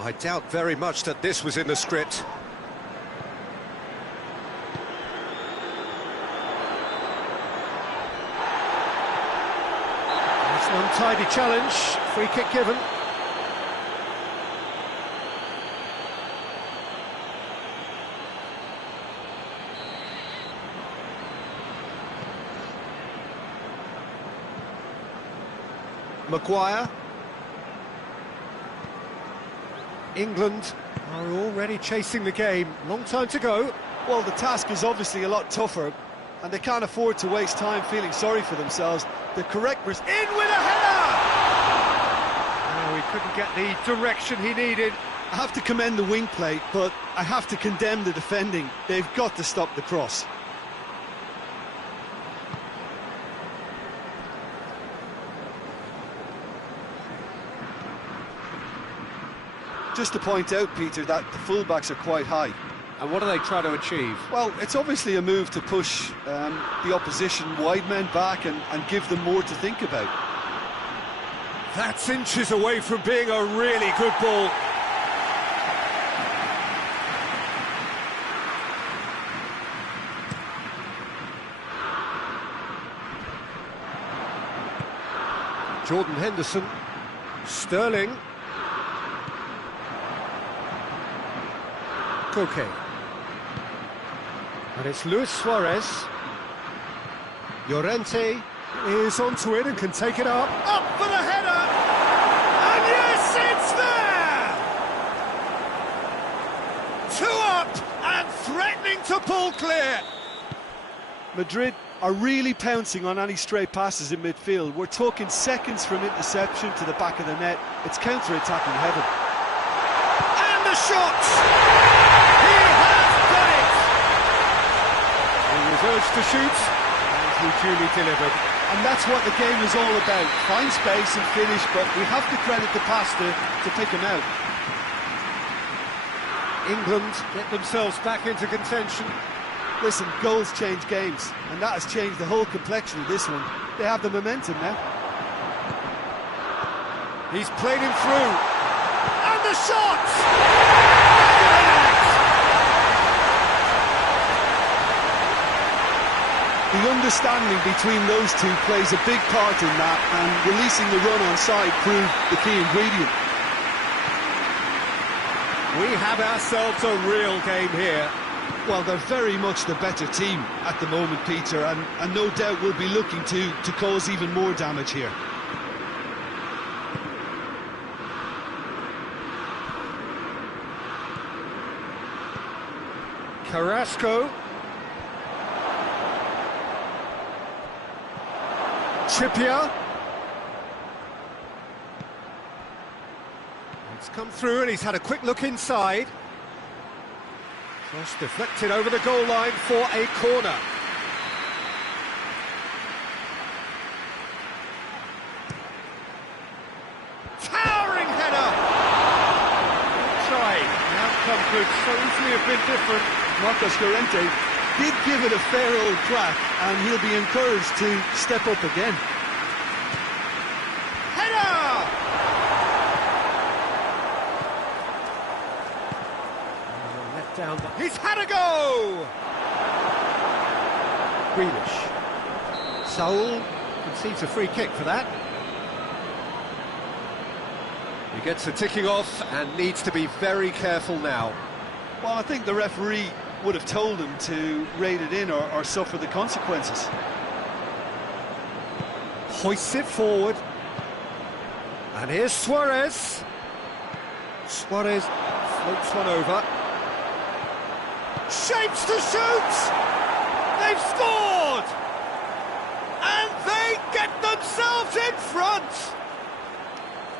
I doubt very much that this was in the script. An untidy challenge, free kick given. Maguire. England are already chasing the game. Long time to go. Well, the task is obviously a lot tougher, and they can't afford to waste time feeling sorry for themselves. The correct in with a header! Oh, he couldn't get the direction he needed. I have to commend the wing play, but I have to condemn the defending. They've got to stop the cross. Just to point out, Peter, that the fullbacks are quite high. And what do they try to achieve? Well, it's obviously a move to push the opposition wide men back and give them more to think about. That's inches away from being a really good ball. Jordan Henderson, Sterling, Koke. And it's Luis Suarez. Llorente is onto it and can take it up. Up for the header! And yes, it's there! 2 up and threatening to pull clear. Madrid are really pouncing on any stray passes in midfield. We're talking seconds from interception to the back of the net. It's counter-attacking heaven. And the shot! He has done it! He was urged to shoot, and he duly delivered. And that's what the game is all about. Find space and finish, but we have to credit the passer to pick him out. England get themselves back into contention. Listen, goals change games, and that has changed the whole complexion of this one. They have the momentum now. He's played him through. And the shot! The understanding between those two plays a big part in that, and releasing the run on side proved the key ingredient. We have ourselves a real game here. Well, they're very much the better team at the moment, Peter, and no doubt will be looking to cause even more damage here. Carrasco. Trippier. It's come through and he's had a quick look inside. Cross deflected over the goal line for a corner. Towering header! Try. The outcome could so easily have been different. Marcos Llorente did give it a fair old crack, and he'll be encouraged to step up again. down. He's had a go! Grealish. Saul concedes a free kick for that. He gets the ticking off and needs to be very careful now. Well, I think the referee would have told him to rate it in or suffer the consequences. Hoists it forward. And here's Suarez. Suarez floats one over. Shapes to shoot! They've scored! And they get themselves in front!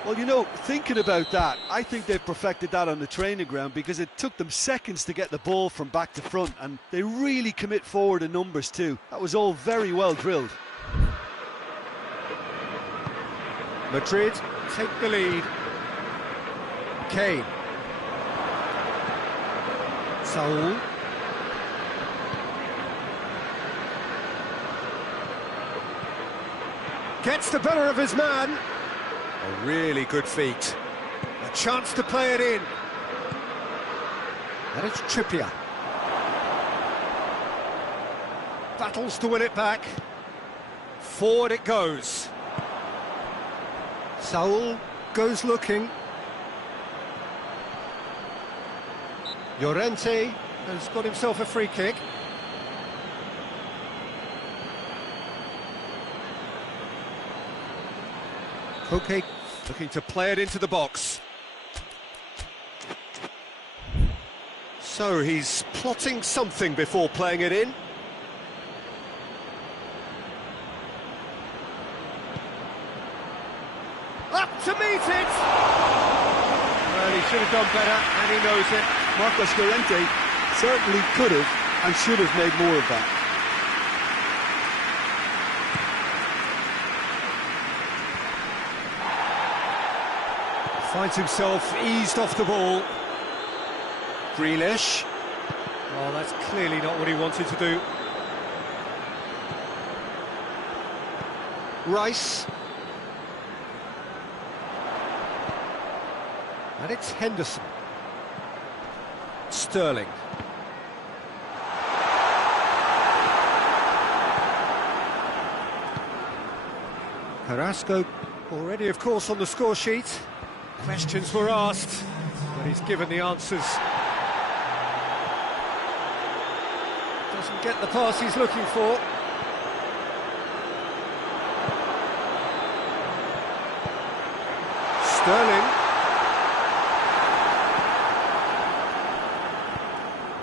Well, you know, thinking about that, I think they've perfected that on the training ground because it took them seconds to get the ball from back to front, and they really commit forward in numbers too. That was all very well drilled. Madrid take the lead. Kane. Saul. Gets the better of his man. A really good feat. A chance to play it in. And it's Trippier. Battles to win it back. Forward it goes. Saul goes looking. Llorente has got himself a free kick. Koke looking to play it into the box. So he's plotting something before playing it in. Up to meet it! Well, he should have done better, and he knows it. Marcos Llorente certainly could have and should have made more of that. Finds himself eased off the ball. Grealish. Oh, that's clearly not what he wanted to do. Rice. And it's Henderson. Sterling. Carrasco already, of course, on the score sheet. Questions were asked, but he's given the answers. Doesn't get the pass he's looking for. Sterling.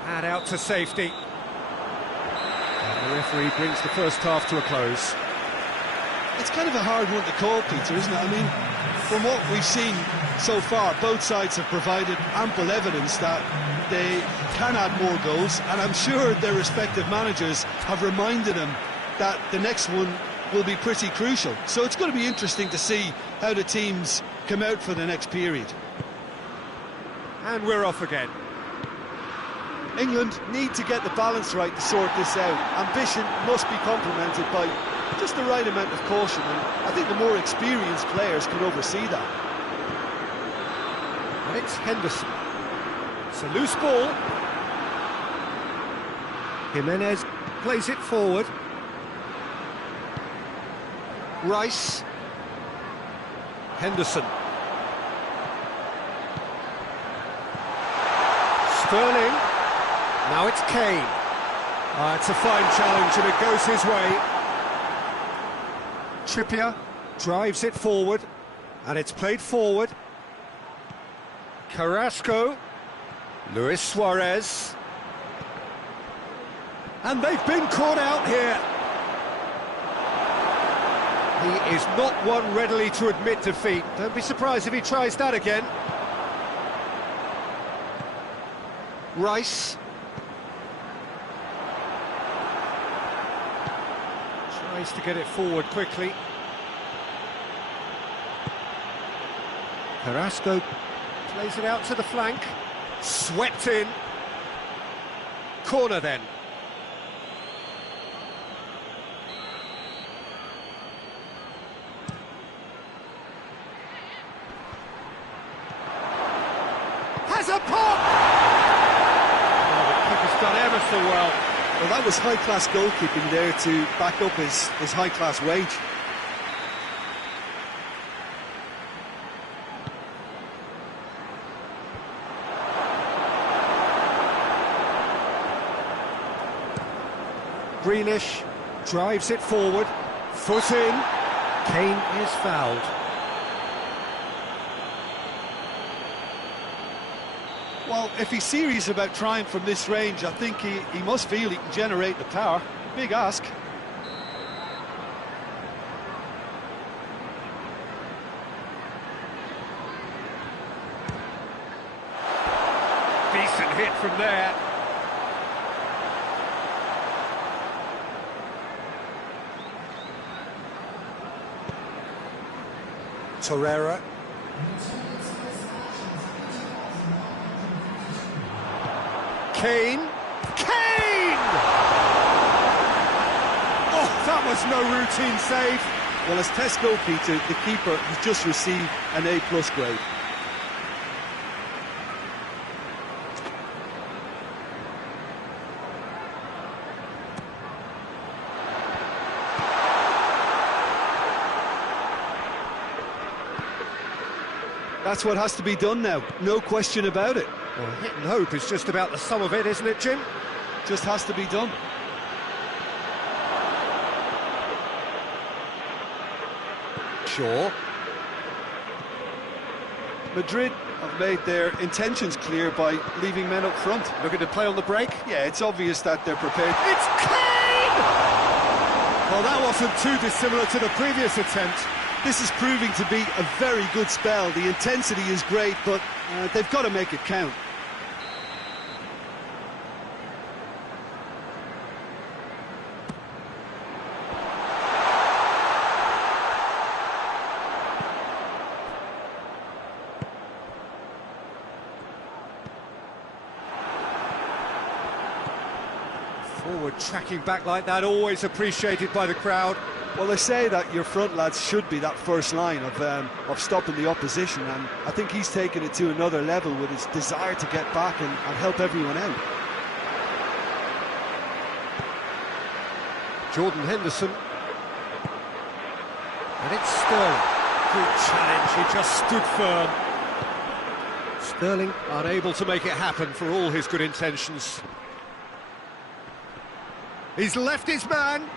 And out to safety. And the referee brings the first half to a close. It's kind of a hard one to call, Peter, isn't it? I mean, from what we've seen so far, both sides have provided ample evidence that they can add more goals, and I'm sure their respective managers have reminded them that the next one will be pretty crucial. So it's going to be interesting to see how the teams come out for the next period. And we're off again. England need to get the balance right to sort this out. Ambition must be complemented by just the right amount of caution, and I think the more experienced players can oversee that. And it's Henderson. It's a loose ball. Jimenez plays it forward. Rice. Henderson. Sterling. Now it's Kane. It's a fine challenge and it goes his way. Trippier drives it forward, and it's played forward. Carrasco, Luis Suarez, and they've been caught out here. He is not one readily to admit defeat. Don't be surprised if he tries that again. Rice. Tries to get it forward quickly. Carrasco plays it out to the flank. Swept in. Corner then. Has a pop! so well. Well, that was high-class goalkeeping there to back up his high-class wage. Grealish drives it forward, foot in. Kane is fouled. Well, if he's serious about trying from this range, I think he must feel he can generate the power. Big ask. Decent hit from there. Torreira. Kane. Kane! Oh, that was no routine save. Well, as test goalkeeper, the keeper has just received an A+ grade. That's what has to be done now, no question about it. Well, hit and hope is just about the sum of it, isn't it, Jim? Just has to be done. Sure. Madrid have made their intentions clear by leaving men up front. Looking to play on the break. Yeah, it's obvious that they're prepared. It's Kane! Well, that wasn't too dissimilar to the previous attempt. This is proving to be a very good spell. The intensity is great, but they've got to make it count. Forward tracking back like that, always appreciated by the crowd. Well, they say that your front lads should be that first line of stopping the opposition, and I think he's taken it to another level with his desire to get back and help everyone out. Jordan Henderson. And it's Sterling. Good challenge, he just stood firm. Sterling unable to make it happen for all his good intentions. He's left his man.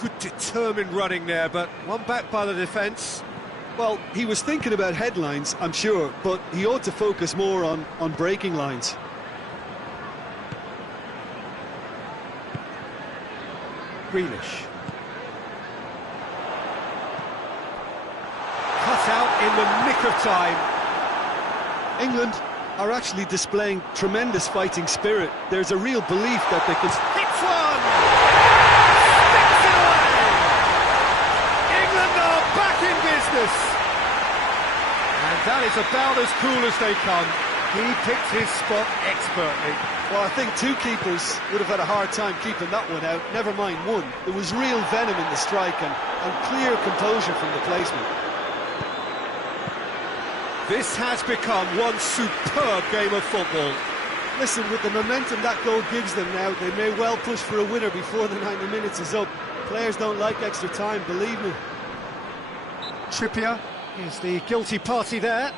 Good determined running there, but one back by the defence. Well, he was thinking about headlines, I'm sure, but he ought to focus more on breaking lines. Grealish. Cut out in the nick of time. England are actually displaying tremendous fighting spirit. There's a real belief that they can... Hits one! Sticks it away! England are back in business! And that is about as cool as they come. He picked his spot expertly. Well, I think two keepers would have had a hard time keeping that one out, never mind one. There was real venom in the strike and clear composure from the placement. This has become one superb game of football. Listen, with the momentum that goal gives them now, they may well push for a winner before the 90 minutes is up. Players don't like extra time, believe me. Trippier is the guilty party there.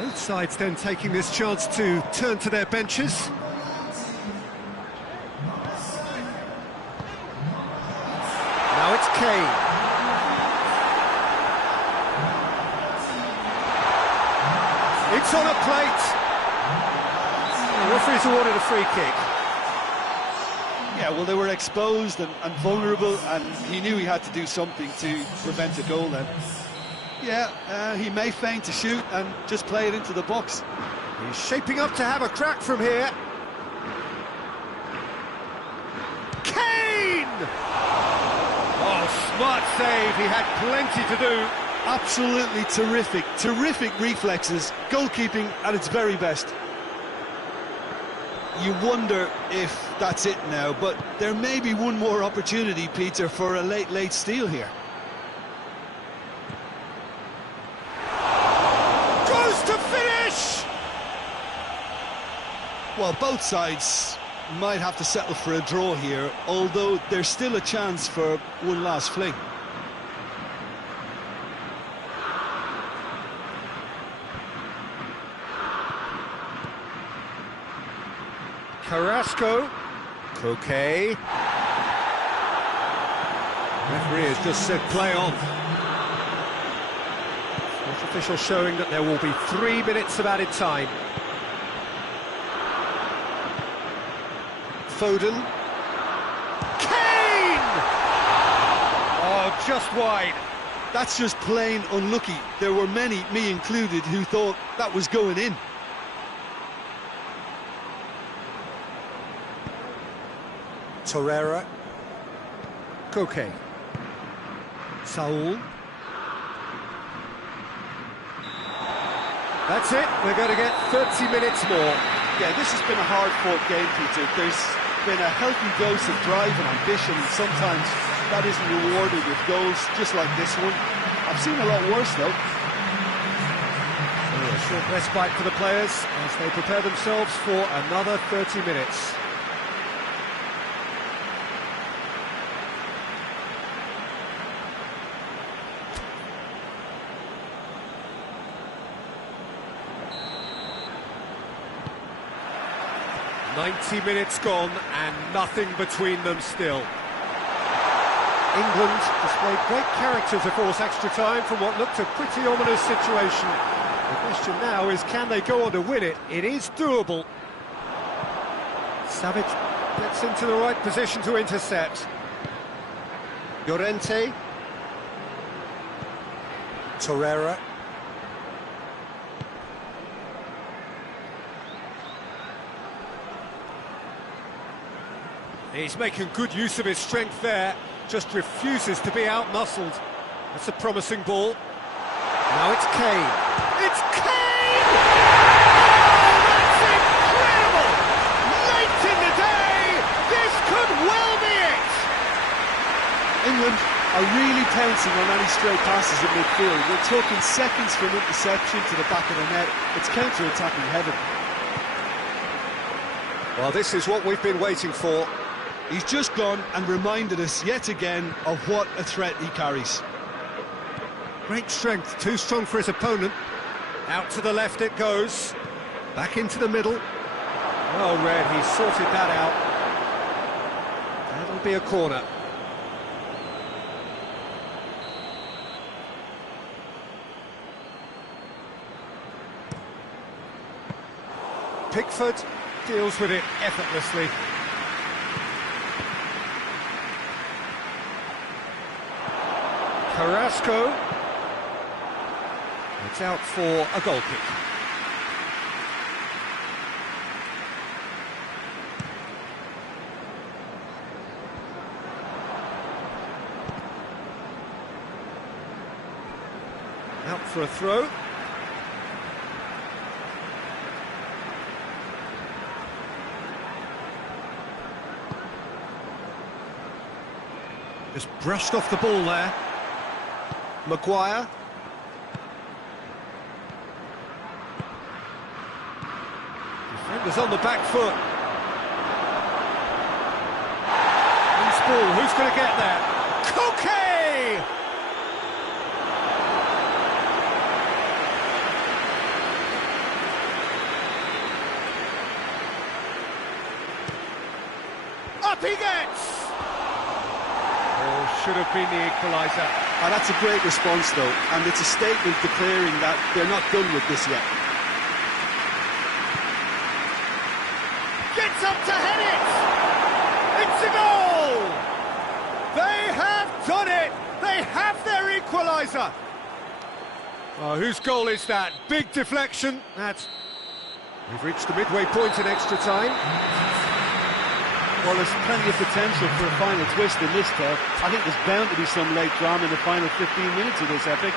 Both sides then taking this chance to turn to their benches. Now it's Kane. It's on a plate. The referee's awarded a free kick. Yeah, well, they were exposed and vulnerable, and he knew he had to do something to prevent a goal then. Yeah, he may feign to shoot and just play it into the box. He's shaping up to have a crack from here. Kane! Oh, smart save. He had plenty to do. Absolutely terrific, terrific reflexes, goalkeeping at its very best. You wonder if that's it now, but there may be one more opportunity, Peter, for a late steal here. Goes to finish! Well, both sides might have to settle for a draw here, although there's still a chance for one last fling. Carrasco. Coquet. Referee has just said play on. Sports official showing that there will be 3 minutes of added time. Foden. Kane! Oh, just wide. That's just plain unlucky. There were many, me included, who thought that was going in. Torreira. Coquet. Saul. That's it, we're going to get 30 minutes more. Yeah, this has been a hard-fought game, Peter. There's been a healthy dose of drive and ambition, and sometimes that isn't rewarded with goals, just like this one. I've seen a lot worse, though. A short respite for the players as they prepare themselves for another 30 minutes. "90 minutes gone and nothing between them still." England displayed great character to force extra time from what looked a pretty ominous situation. The question now is, can they go on to win it? It is doable. Savic gets into the right position to intercept. Llorente. Torreira. He's making good use of his strength there, just refuses to be out-muscled. That's a promising ball. Now it's Kane. It's Kane! Oh, that's incredible! Late in the day, this could well be it! England are really pouncing on any stray passes in midfield. We're talking seconds from interception to the back of the net. It's counter-attacking heaven. Well, this is what we've been waiting for. He's just gone and reminded us yet again of what a threat he carries. Great strength, too strong for his opponent. Out to the left it goes. Back into the middle. Well read, he's sorted that out. That'll be a corner. Pickford deals with it effortlessly. Carrasco. It's out for a goal kick. Out for a throw. Just brushed off the ball there. Maguire. Defenders on the back foot. Loose ball, who's going to get there? Coquet! Up he gets! Oh, should have been the equaliser. That's a great response, though, and it's a statement declaring that they're not done with this yet. Gets up to head it! It's a goal! They have done it! They have their equaliser! Oh, whose goal is that? Big deflection. We've reached the midway point in extra time. Well, there's plenty of potential for a final twist in this tale. I think there's bound to be some late drama in the final 15 minutes of this epic.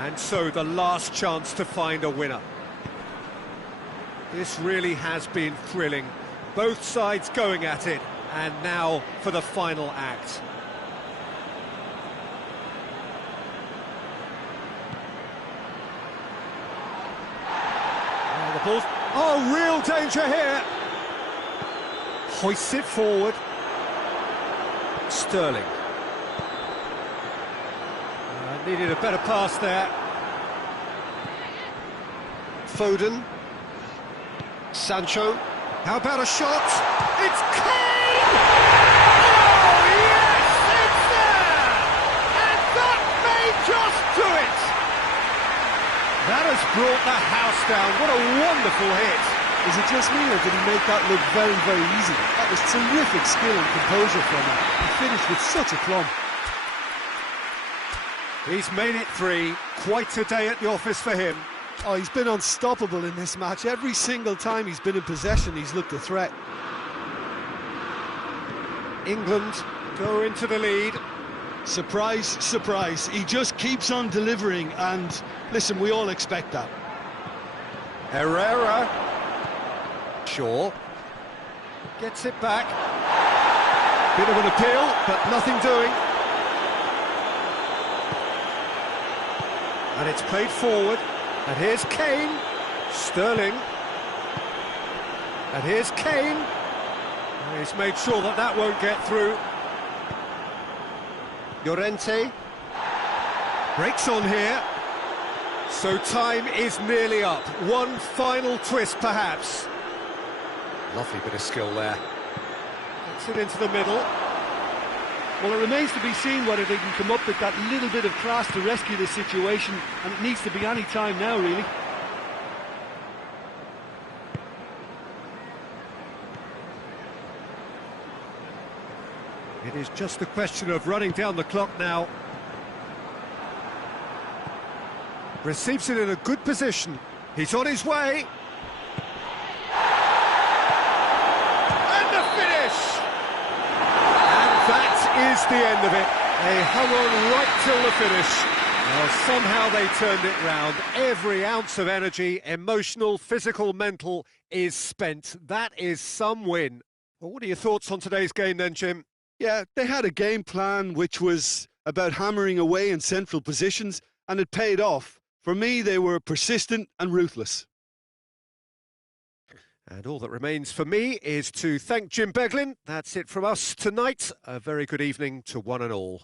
And so the last chance to find a winner. This really has been thrilling. Both sides going at it, and now for the final act. Oh, the ball's... Oh, real danger here! Hoists it forward. Sterling. Needed a better pass there. Foden. Sancho. How about a shot? It's Quang! Oh, yes, it's there! And that may just do it! That has brought the house down. What a wonderful hit. Is it just me, or did he make that look very, very easy? That was terrific skill and composure from him. He finished with such a plumb. He's made it 3. Quite a day at the office for him. Oh, he's been unstoppable in this match. Every single time he's been in possession, he's looked a threat. England go into the lead. Surprise, surprise. He just keeps on delivering, and listen, we all expect that. Herrera. Shaw. Gets it back. Bit of an appeal, but nothing doing. And it's played forward, and here's Kane, Sterling, and here's Kane, and he's made sure that that won't get through. Llorente, breaks on here, so time is nearly up. One final twist perhaps. Lovely bit of skill there. Gets it into the middle. Well, it remains to be seen whether they can come up with that little bit of class to rescue this situation, and it needs to be any time now, really. It is just a question of running down the clock now. Receives it in a good position. He's on his way. And the finish! And that is the end of it. They hung on right till the finish. Well, somehow they turned it round. Every ounce of energy, emotional, physical, mental, is spent. That is some win. Well, what are your thoughts on today's game then, Jim? Yeah, they had a game plan which was about hammering away in central positions, and it paid off. For me, they were persistent and ruthless. And all that remains for me is to thank Jim Beglin. That's it from us tonight. A very good evening to one and all.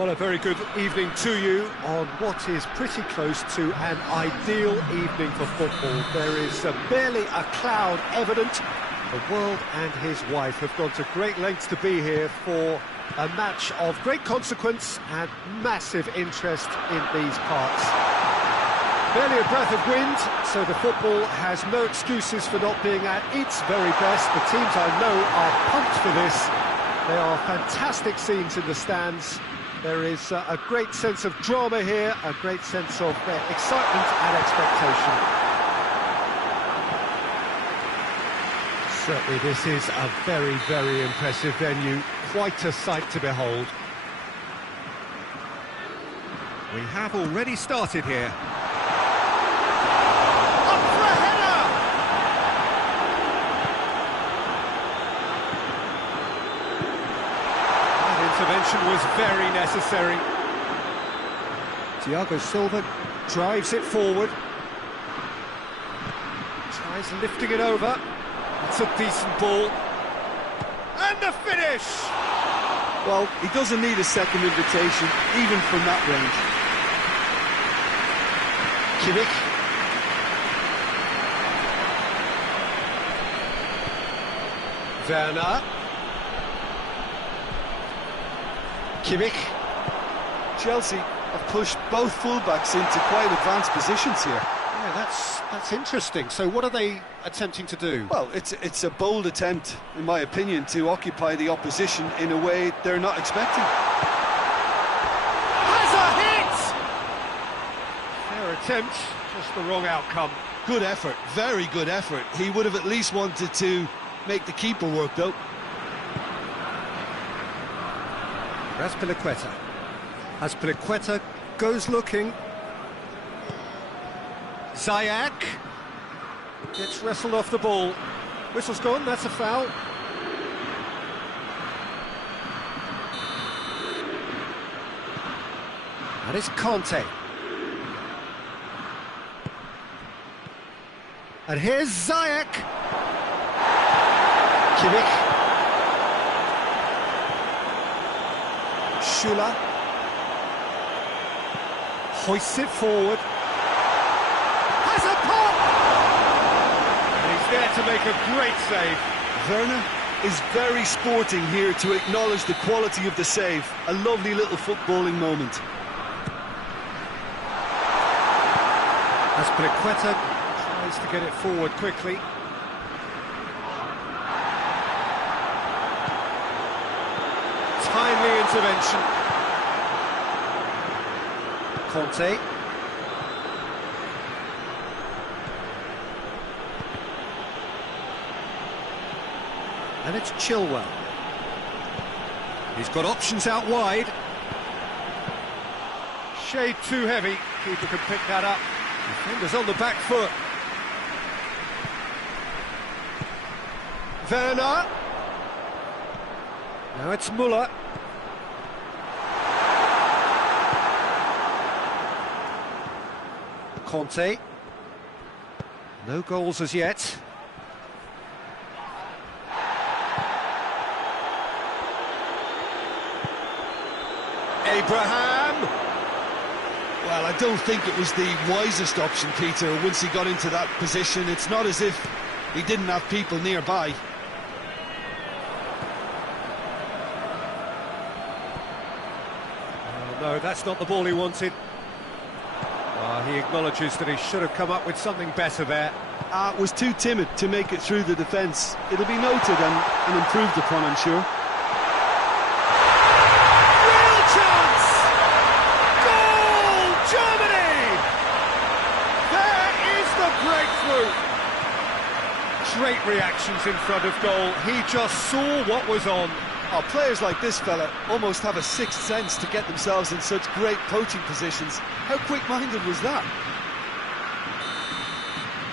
Well, a very good evening to you on what is pretty close to an ideal evening for football. There is barely a cloud evident. The world and his wife have gone to great lengths to be here for a match of great consequence and massive interest in these parts. Barely a breath of wind, so the football has no excuses for not being at its very best. The teams I know are pumped for this. There are fantastic scenes in the stands. There is a great sense of drama here, a great sense of excitement and expectation. Certainly this is a very, very impressive venue, quite a sight to behold. We have already started here. Up for a header! That intervention was very necessary. Thiago Silva drives it forward. Tries lifting it over. It's a decent ball. And the finish! Well, he doesn't need a second invitation, even from that range. Kimmich. Werner. Kimmich. Chelsea have pushed both fullbacks into quite advanced positions here. Yeah, that's interesting. So what are they attempting to do? Well, it's a bold attempt, in my opinion, to occupy the opposition in a way they're not expecting. Has a hit! Fair attempt, just the wrong outcome. Good effort, very good effort. He would have at least wanted to make the keeper work, though. Azpilicueta. Azpilicueta goes looking. Ziyech gets wrestled off the ball. Whistle's gone, that's a foul. And it's Conte. And here's Ziyech. Kimmich. Schüller. Hoists it forward. Has a pop! And he's there to make a great save. Werner is very sporting here to acknowledge the quality of the save. A lovely little footballing moment. Azpilicueta tries to get it forward quickly. Timely intervention. Conte. And it's Chilwell. He's got options out wide. Shade too heavy. Keeper can pick that up. Defender's on the back foot. Werner. Now it's Müller. Conte. No goals as yet. Abraham. Well, I don't think it was the wisest option, Peter, once he got into that position. It's not as if he didn't have people nearby. Oh, no, that's not the ball he wanted. He acknowledges that he should have come up with something better there. Was too timid to make it through the defence. It'll be noted and improved upon, I'm sure. Real chance! Goal, Germany! There is the breakthrough! Great reactions in front of goal. He just saw what was on. Oh, players like this fella almost have a sixth sense to get themselves in such great poaching positions. How quick-minded was that?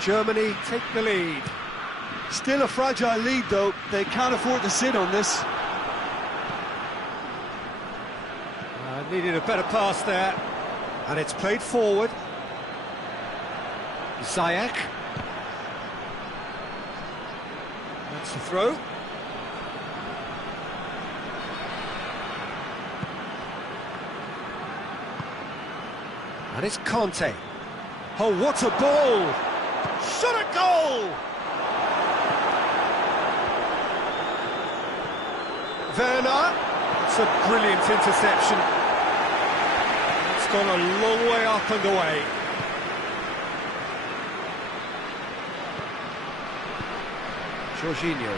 Germany take the lead. Still a fragile lead, though. They can't afford to sit on this. Needed a better pass there. And it's played forward. Ziyech. That's the throw. And it's Conte. Oh, what a ball! Shot a goal! Werner. It's a brilliant interception. It's gone a long way up and away. Jorginho.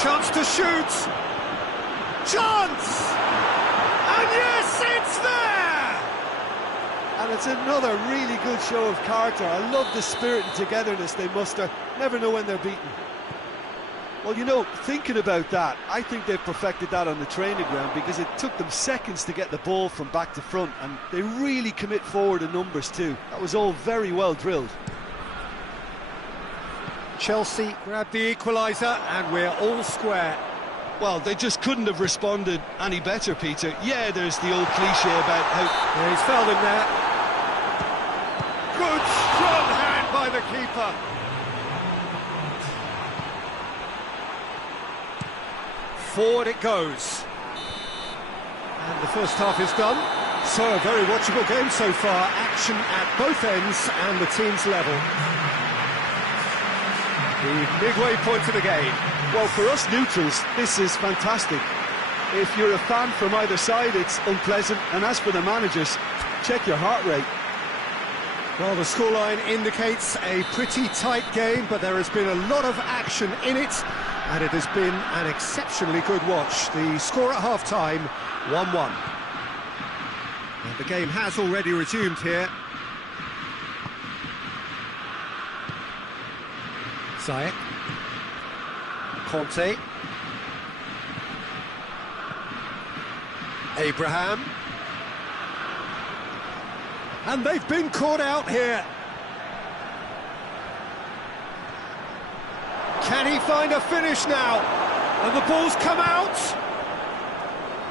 Chance to shoot! Chance! And yes, it's there! And it's another really good show of character. I love the spirit and togetherness they muster. Never know when they're beaten. Well, you know, thinking about that, I think they've perfected that on the training ground because it took them seconds to get the ball from back to front, and they really commit forward in numbers too. That was all very well drilled. Chelsea grabbed the equaliser and we're all square. Well, they just couldn't have responded any better, Peter. Yeah, there's the old cliche about how... Yeah, he's fouled him there. Good strong hand by the keeper. Forward it goes. And the first half is done. So, a very watchable game so far. Action at both ends and the team's level. The midway point of the game. Well, for us neutrals, this is fantastic. If you're a fan from either side, it's unpleasant. And as for the managers, check your heart rate. Well, the scoreline indicates a pretty tight game, but there has been a lot of action in it, and it has been an exceptionally good watch. The score at half-time, 1-1. And the game has already resumed here. Ziyech. Conte. Abraham. And they've been caught out here. Can he find a finish now? And the ball's come out.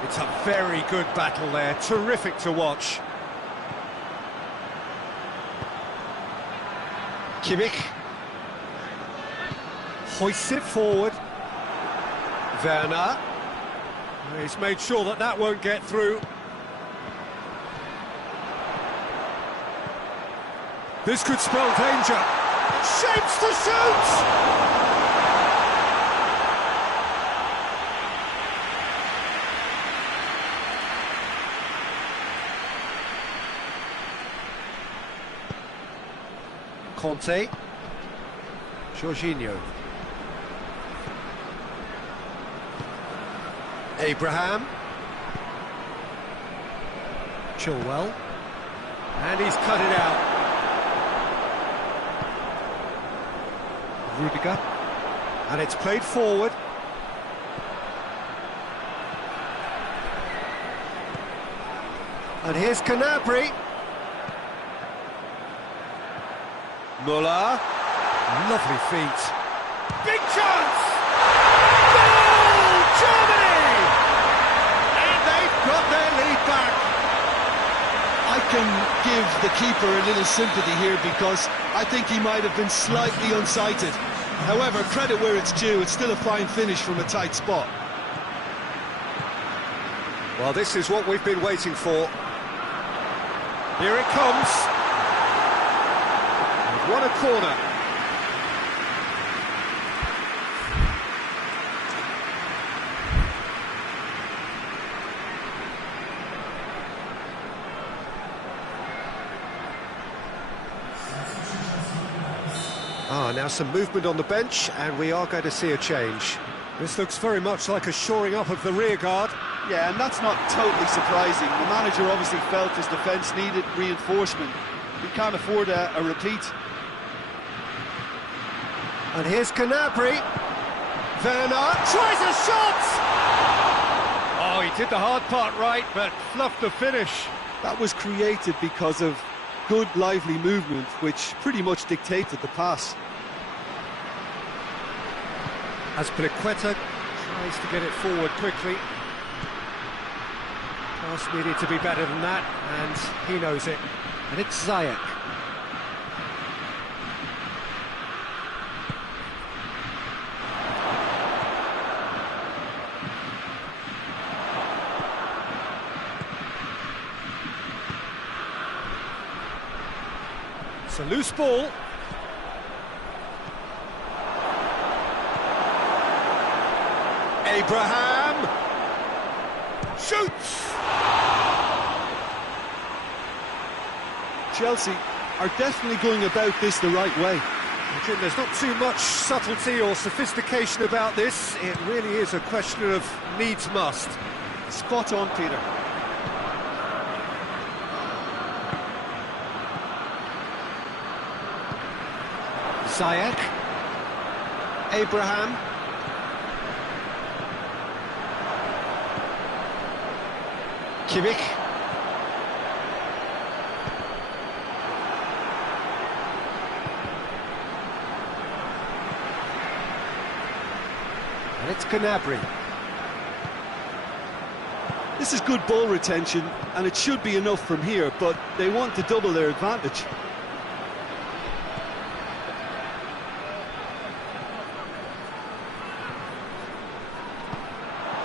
It's a very good battle there, terrific to watch. Kimmich. Hoists it forward. Werner. He's made sure that that won't get through. This could spell danger. Shapes to shoot! Conte. Jorginho. Abraham. Chilwell. And he's cut it out. Rudiger. And it's played forward. And here's Gnabry. Müller. Lovely feet. Big chance! Goal! Germany! And they've got their lead back. I can give the keeper a little sympathy here because I think he might have been slightly unsighted. However, credit where it's due, it's still a fine finish from a tight spot. Well, this is what we've been waiting for. Here it comes. They've won a corner. Now some movement on the bench, and we are going to see a change. This looks very much like a shoring up of the rear guard. Yeah, and that's not totally surprising. The manager obviously felt his defence needed reinforcement. He can't afford a repeat. And here's Gnabry. Werner tries a shot! Oh, he did the hard part right, but fluffed the finish. That was created because of good, lively movement, which pretty much dictated the pass. As Azpilicueta tries to get it forward quickly. Pass needed to be better than that, and he knows it. And it's Ziyech. It's a loose ball. Abraham shoots. Chelsea are definitely going about this the right way. Jim, there's not too much subtlety or sophistication about this. It really is a question of needs must. Spot on, Peter. Ziyech. Abraham. Kimmich. And it's Gnabry. This is good ball retention, and it should be enough from here, but they want to double their advantage.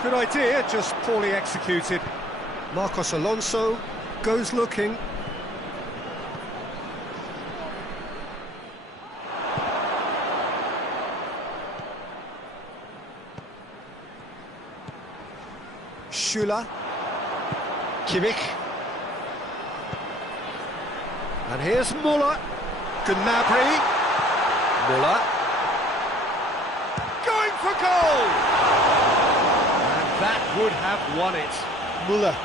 Good idea, just poorly executed. Marcos Alonso goes looking. Schüller. Kimmich. And here's Muller. Gnabry. Muller. Going for goal! And that would have won it. Muller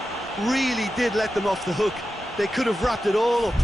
really did let them off the hook. They could have wrapped it all up.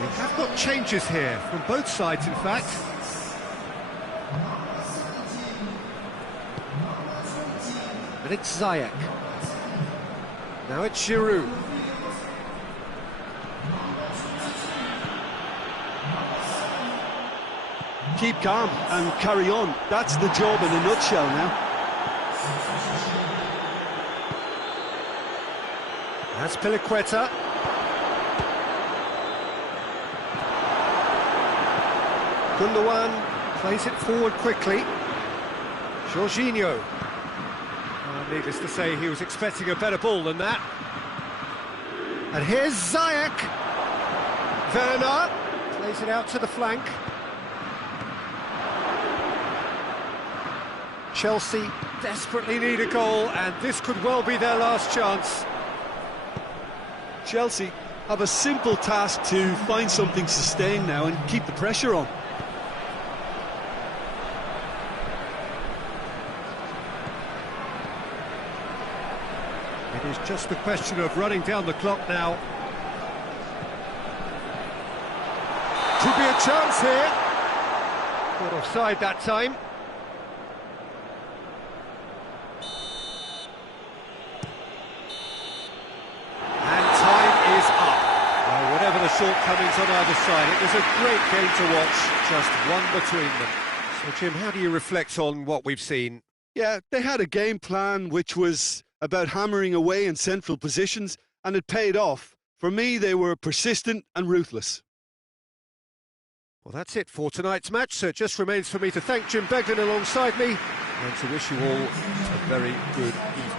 We have got changes here, from both sides in fact. And it's Ziyech. Now it's Giroud. Keep calm and carry on. That's the job in a nutshell now. That's Piliqueta. Gundogan plays it forward quickly. Jorginho. Needless to say, he was expecting a better ball than that. And here's Ziyech. Werner plays it out to the flank. Chelsea desperately need a goal, and this could well be their last chance. Chelsea have a simple task to find something sustained now and keep the pressure on. It is just the question of running down the clock now. Could be a chance here. Caught offside that time. And time is up. Well, whatever the shortcomings on either side, it was a great game to watch, just one between them. So, Jim, how do you reflect on what we've seen? Yeah, they had a game plan which was about hammering away in central positions, and it paid off. For me, they were persistent and ruthless. Well, that's it for tonight's match, so it just remains for me to thank Jim Beglin alongside me and to wish you all a very good evening.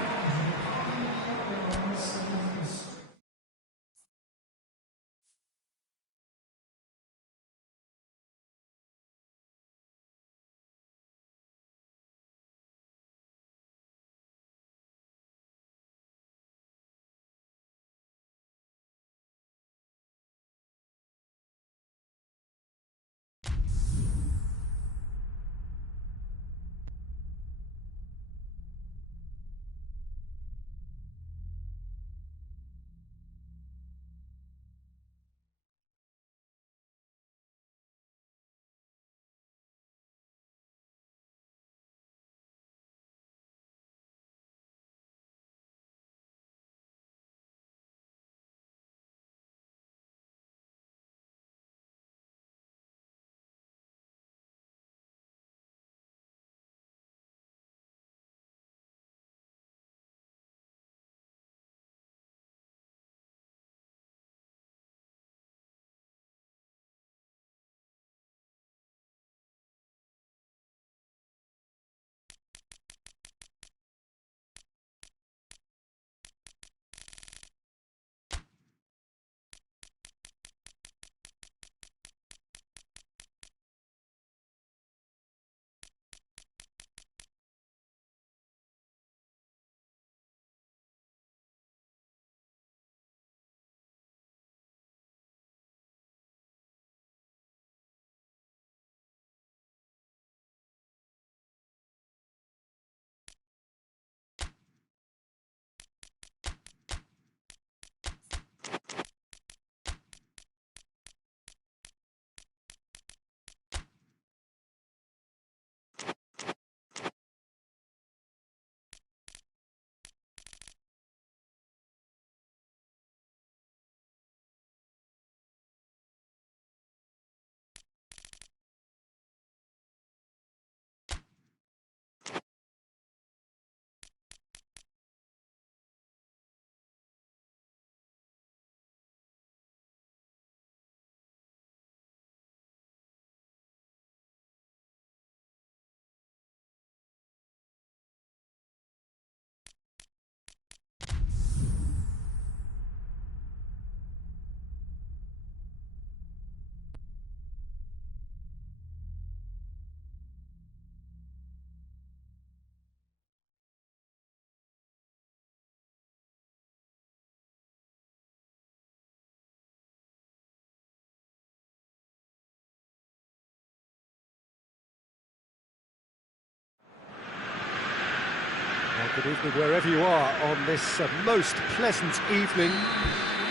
Good evening wherever you are on this most pleasant evening.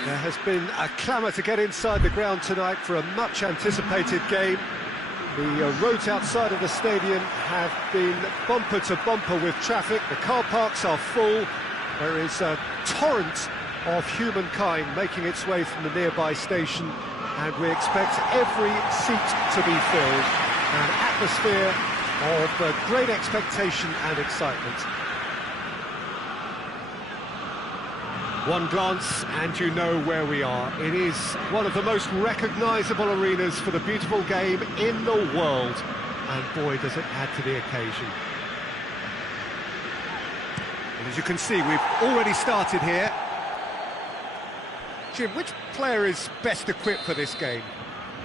There has been a clamour to get inside the ground tonight for a much anticipated game. The roads outside of the stadium have been bumper to bumper with traffic. The car parks are full. There is a torrent of humankind making its way from the nearby station, and we expect every seat to be filled. An atmosphere of great expectation and excitement. One glance and you know where we are. It is one of the most recognisable arenas for the beautiful game in the world, and boy does it add to the occasion. And as you can see, we've already started here. Jim, which player is best equipped for this game?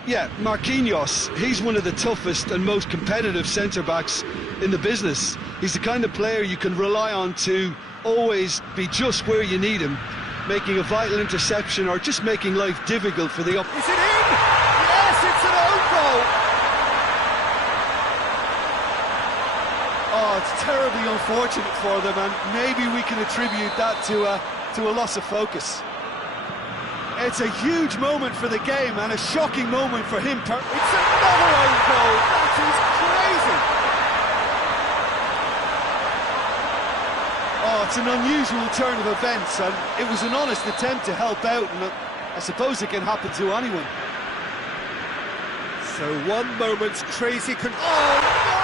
Yeah, Marquinhos. He's one of the toughest and most competitive centre-backs in the business. He's the kind of player you can rely on to always be just where you need him, making a vital interception or just making life difficult for the Is it in? Yes, it's an own goal! Oh, it's terribly unfortunate for them, and maybe we can attribute that to a loss of focus. It's a huge moment for the game and a shocking moment for him. It's another own goal! That is crazy! Oh, it's an unusual turn of events, and it was an honest attempt to help out, and I suppose it can happen to anyone. So one moment's crazy Oh, no!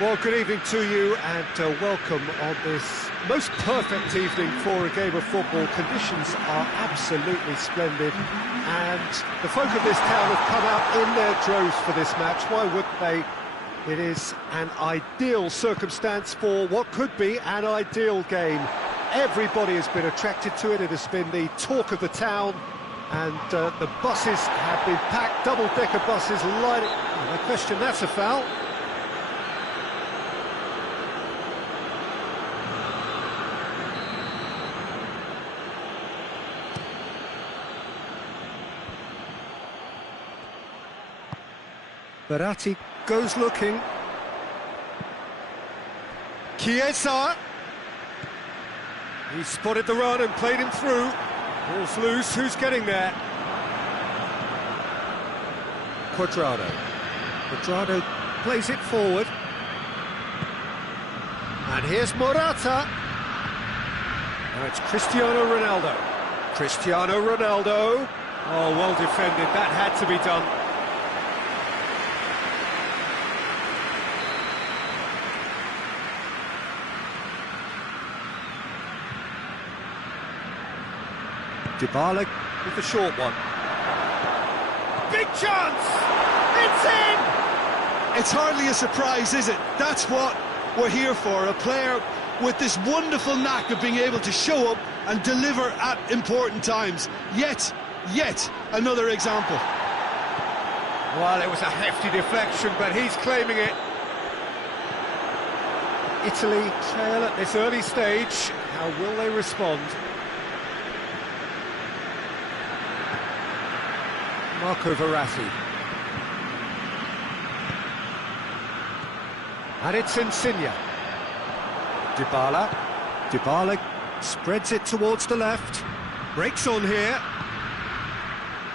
Well, good evening to you and welcome on this most perfect evening for a game of football. Conditions are absolutely splendid and the folk of this town have come out in their droves for this match. Why wouldn't they? It is an ideal circumstance for what could be an ideal game. Everybody has been attracted to it. It has been the talk of the town and the buses have been packed, double-decker buses lining... No question, that's a foul. Verratti goes looking. Chiesa. He spotted the run and played him through. Ball's loose, who's getting there? Quadrado. Quadrado plays it forward. And here's Morata. Now it's Cristiano Ronaldo. Cristiano Ronaldo. Oh, well defended, that had to be done. Dybala with the short one. Big chance! It's in! It's hardly a surprise, is it? That's what we're here for, a player with this wonderful knack of being able to show up and deliver at important times. Yet another example. Well, it was a hefty deflection, but he's claiming it. Italy trail at this early stage. How will they respond? Marco Verratti. And it's Insigne. Dybala. Dybala spreads it towards the left. Breaks on here.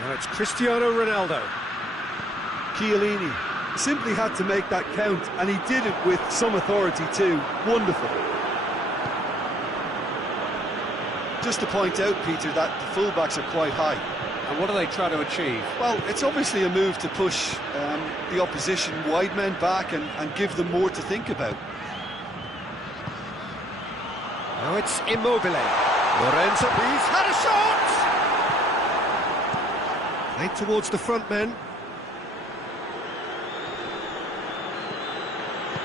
Now it's Cristiano Ronaldo. Chiellini simply had to make that count, and he did it with some authority too. Wonderful. Just to point out, Peter, that the fullbacks are quite high. And what are they trying to achieve? Well, it's obviously a move to push the opposition wide men back and give them more to think about. Now it's Immobile. Lorenzo, he's had a shot! Played towards the front men.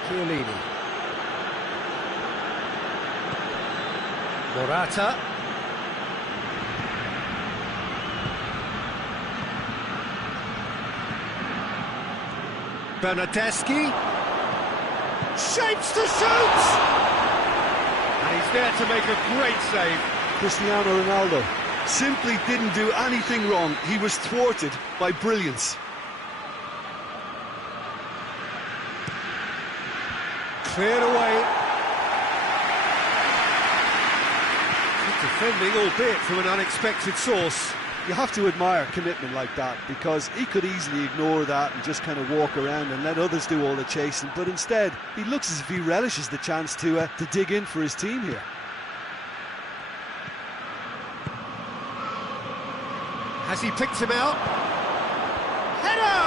Chiellini. Morata. Bernardeschi shapes to shoot, and he's there to make a great save. Cristiano Ronaldo simply didn't do anything wrong. He was thwarted by brilliance. Cleared away. Good defending, albeit from an unexpected source. You have to admire commitment like that, because he could easily ignore that and just kind of walk around and let others do all the chasing, but instead he looks as if he relishes the chance to dig in for his team here. Has he picked him out? Header!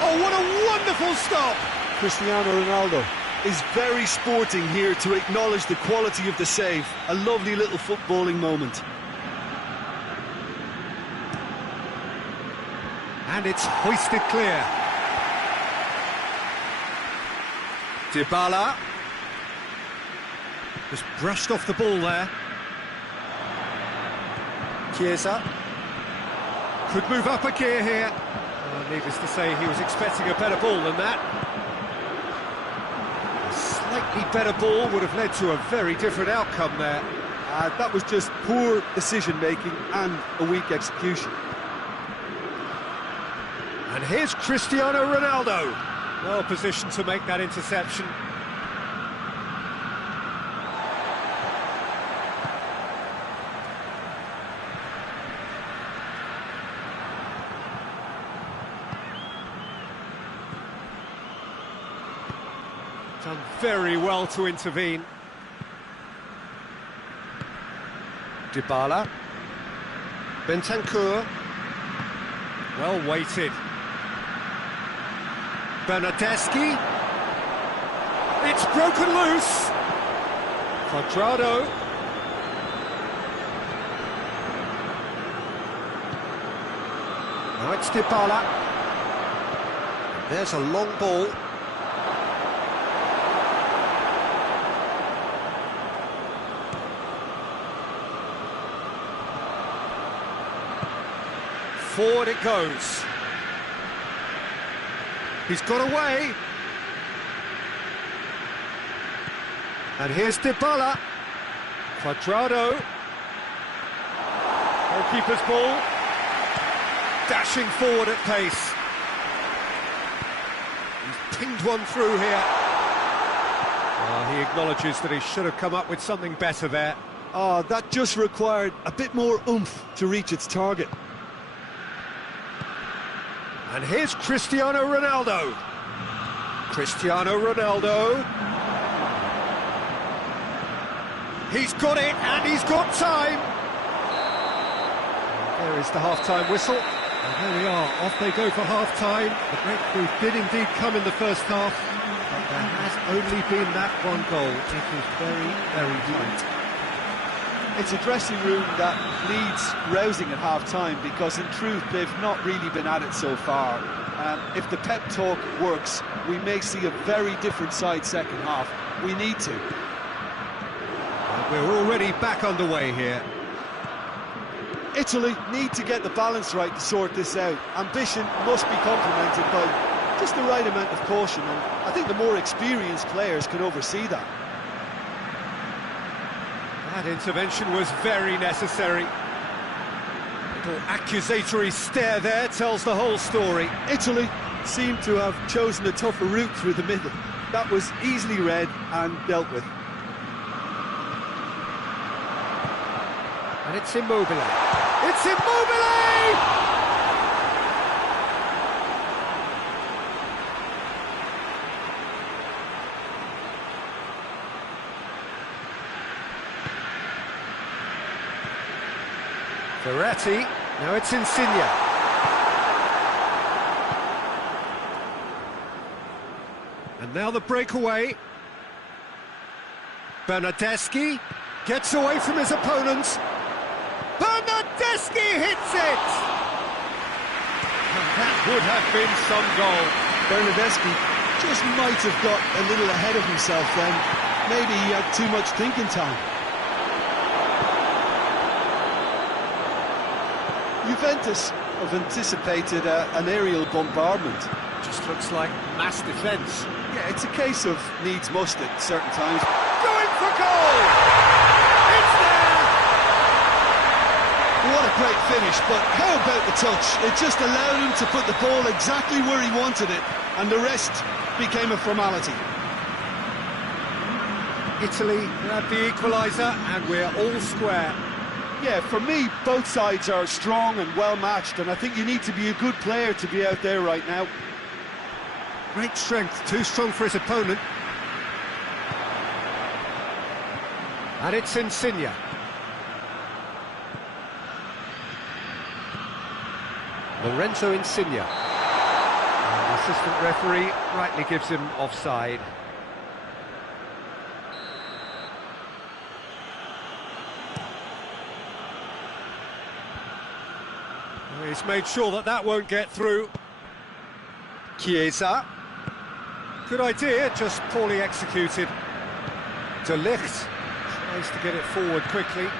Oh, what a wonderful stop! Cristiano Ronaldo is very sporting here to acknowledge the quality of the save. A lovely little footballing moment. And it's hoisted clear. Dybala just brushed off the ball there. Chiesa could move up a gear here. Needless to say, he was expecting a better ball than that. A slightly better ball would have led to a very different outcome there. That was just poor decision-making and a weak execution. And here's Cristiano Ronaldo. Well positioned to make that interception. Done very well to intervene. Dybala. Bentancur. Well weighted. Bernardeschi. It's broken loose. Quadrado. Now it's Dybala. There's a long ball. Forward it goes. He's got away. And here's Dybala. Quadrado. Goalkeeper's ball. Dashing forward at pace. He's pinged one through here. He acknowledges that he should have come up with something better there. Oh, that just required a bit more oomph to reach its target. And here's Cristiano Ronaldo. Cristiano Ronaldo. He's got it, and he's got time. There is the half-time whistle. And there we are, off they go for half-time. The breakthrough did indeed come in the first half, but there has only been that one goal. It was very, very tight. It's a dressing room that needs rousing at half-time, because in truth they've not really been at it so far. If the pep talk works, we may see a very different side second half. We need to. And we're already back underway here. Italy need to get the balance right to sort this out. Ambition must be complemented by just the right amount of caution, and I think the more experienced players can oversee that. That intervention was very necessary. Little accusatory stare there tells the whole story. Italy seem to have chosen a tougher route through the middle. That was easily read and dealt with. And it's Immobile. It's Immobile! Verratti, now it's Insigne. And now the breakaway. Bernardeschi gets away from his opponents. Bernardeschi hits it! And that would have been some goal. Bernardeschi just might have got a little ahead of himself then. Maybe he had too much thinking time. Juventus have anticipated an aerial bombardment. Just looks like mass defence. Yeah, it's a case of needs must at certain times. Going for goal! It's there! What a great finish, but how about the touch? It just allowed him to put the ball exactly where he wanted it, and the rest became a formality. Italy had the equaliser, and we're all square. Yeah, for me, both sides are strong and well-matched, and I think you need to be a good player to be out there right now. Great strength, too strong for his opponent. And it's Insigne. Lorenzo Insigne. And the assistant referee rightly gives him offside. He's made sure that that won't get through. Chiesa. Good idea, just poorly executed. De Ligt tries to get it forward quickly.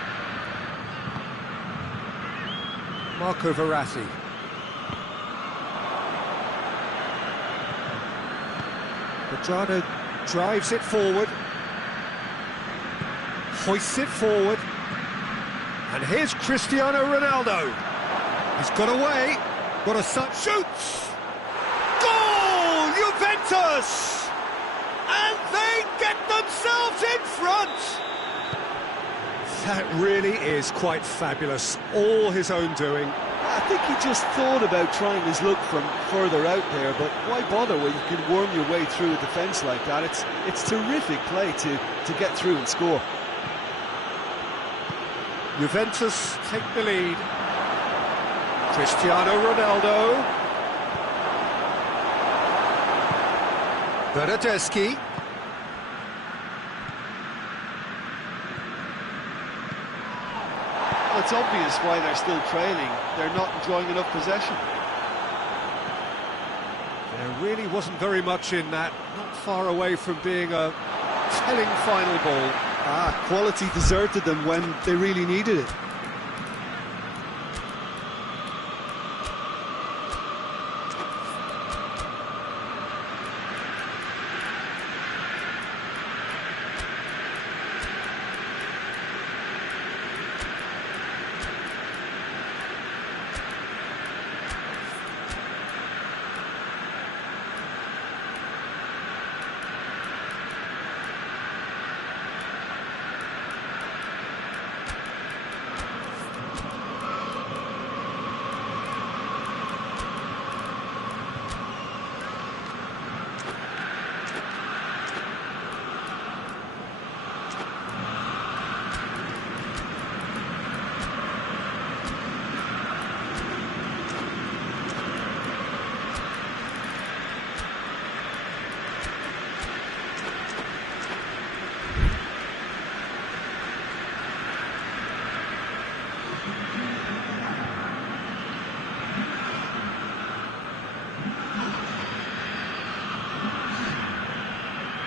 Marco Verratti. Quadrado drives it forward. Hoists it forward. And here's Cristiano Ronaldo. He's got away, got a shoots! Goal! Juventus! And they get themselves in front! That really is quite fabulous, all his own doing. I think he just thought about trying his luck from further out there, but why bother when you can worm your way through a defence like that? It's terrific play to get through and score. Juventus take the lead. Cristiano Ronaldo. Bernardeschi. it's obvious why they're still trailing. They're not enjoying enough possession. There really wasn't very much in that, not far away from being a telling final ball. Quality deserted them when they really needed it.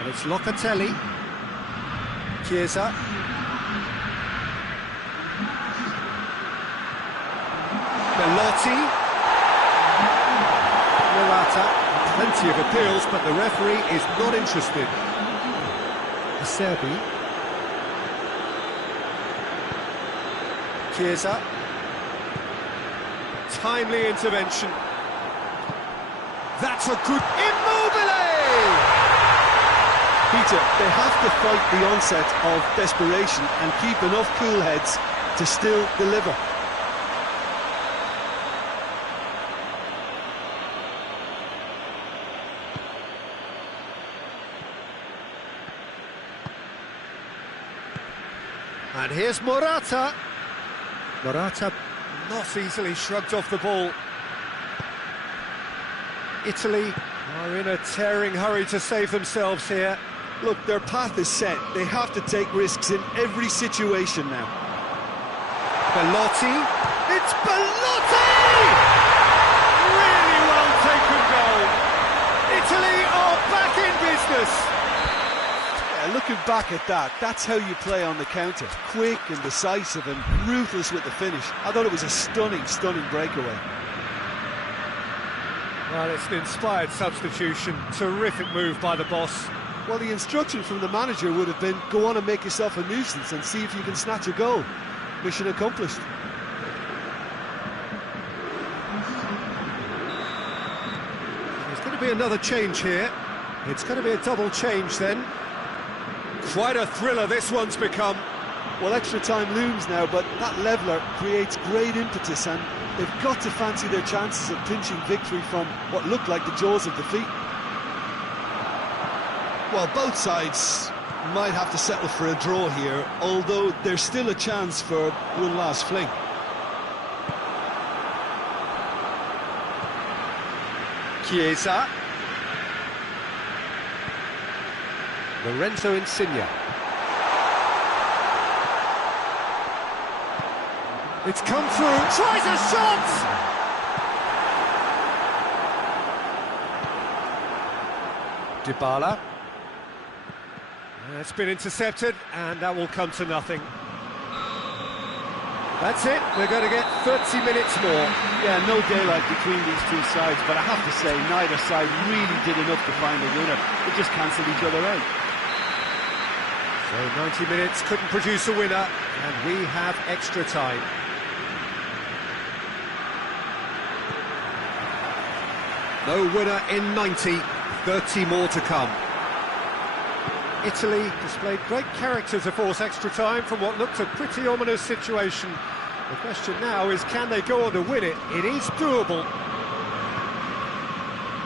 And it's Locatelli. Chiesa. Belotti. Morata. Plenty of appeals, but the referee is not interested. Acerbi. Chiesa. Timely intervention. That's a good... Immobile! Peter, they have to fight the onset of desperation and keep enough cool heads to still deliver. And here's Morata. Morata not easily shrugged off the ball. Italy are in a tearing hurry to save themselves here. Look, their path is set. They have to take risks in every situation now. Belotti. It's Belotti! Really well taken goal. Italy are back in business. Yeah, looking back at that, that's how you play on the counter. Quick and decisive and ruthless with the finish. I thought it was a stunning, stunning breakaway. Well, it's an inspired substitution. Terrific move by the boss. Well, the instruction from the manager would have been, go on and make yourself a nuisance and see if you can snatch a goal. Mission accomplished. There's going to be another change here. It's going to be a double change then. Quite a thriller this one's become. Well, extra time looms now, but that leveller creates great impetus and they've got to fancy their chances of pinching victory from what looked like the jaws of defeat. Well, both sides might have to settle for a draw here, although there's still a chance for one last fling. Chiesa. Lorenzo Insigne. It's come through. Tries a shot! Dybala. It's been intercepted, and that will come to nothing. That's it, we're going to get 30 minutes more. Yeah, no daylight between these two sides, but I have to say, neither side really did enough to find a winner. They just cancelled each other out. So 90 minutes couldn't produce a winner, and we have extra time. No winner in 90, 30 more to come. Italy displayed great character to force extra time from what looked a pretty ominous situation. The question now is, can they go on to win it? It is doable.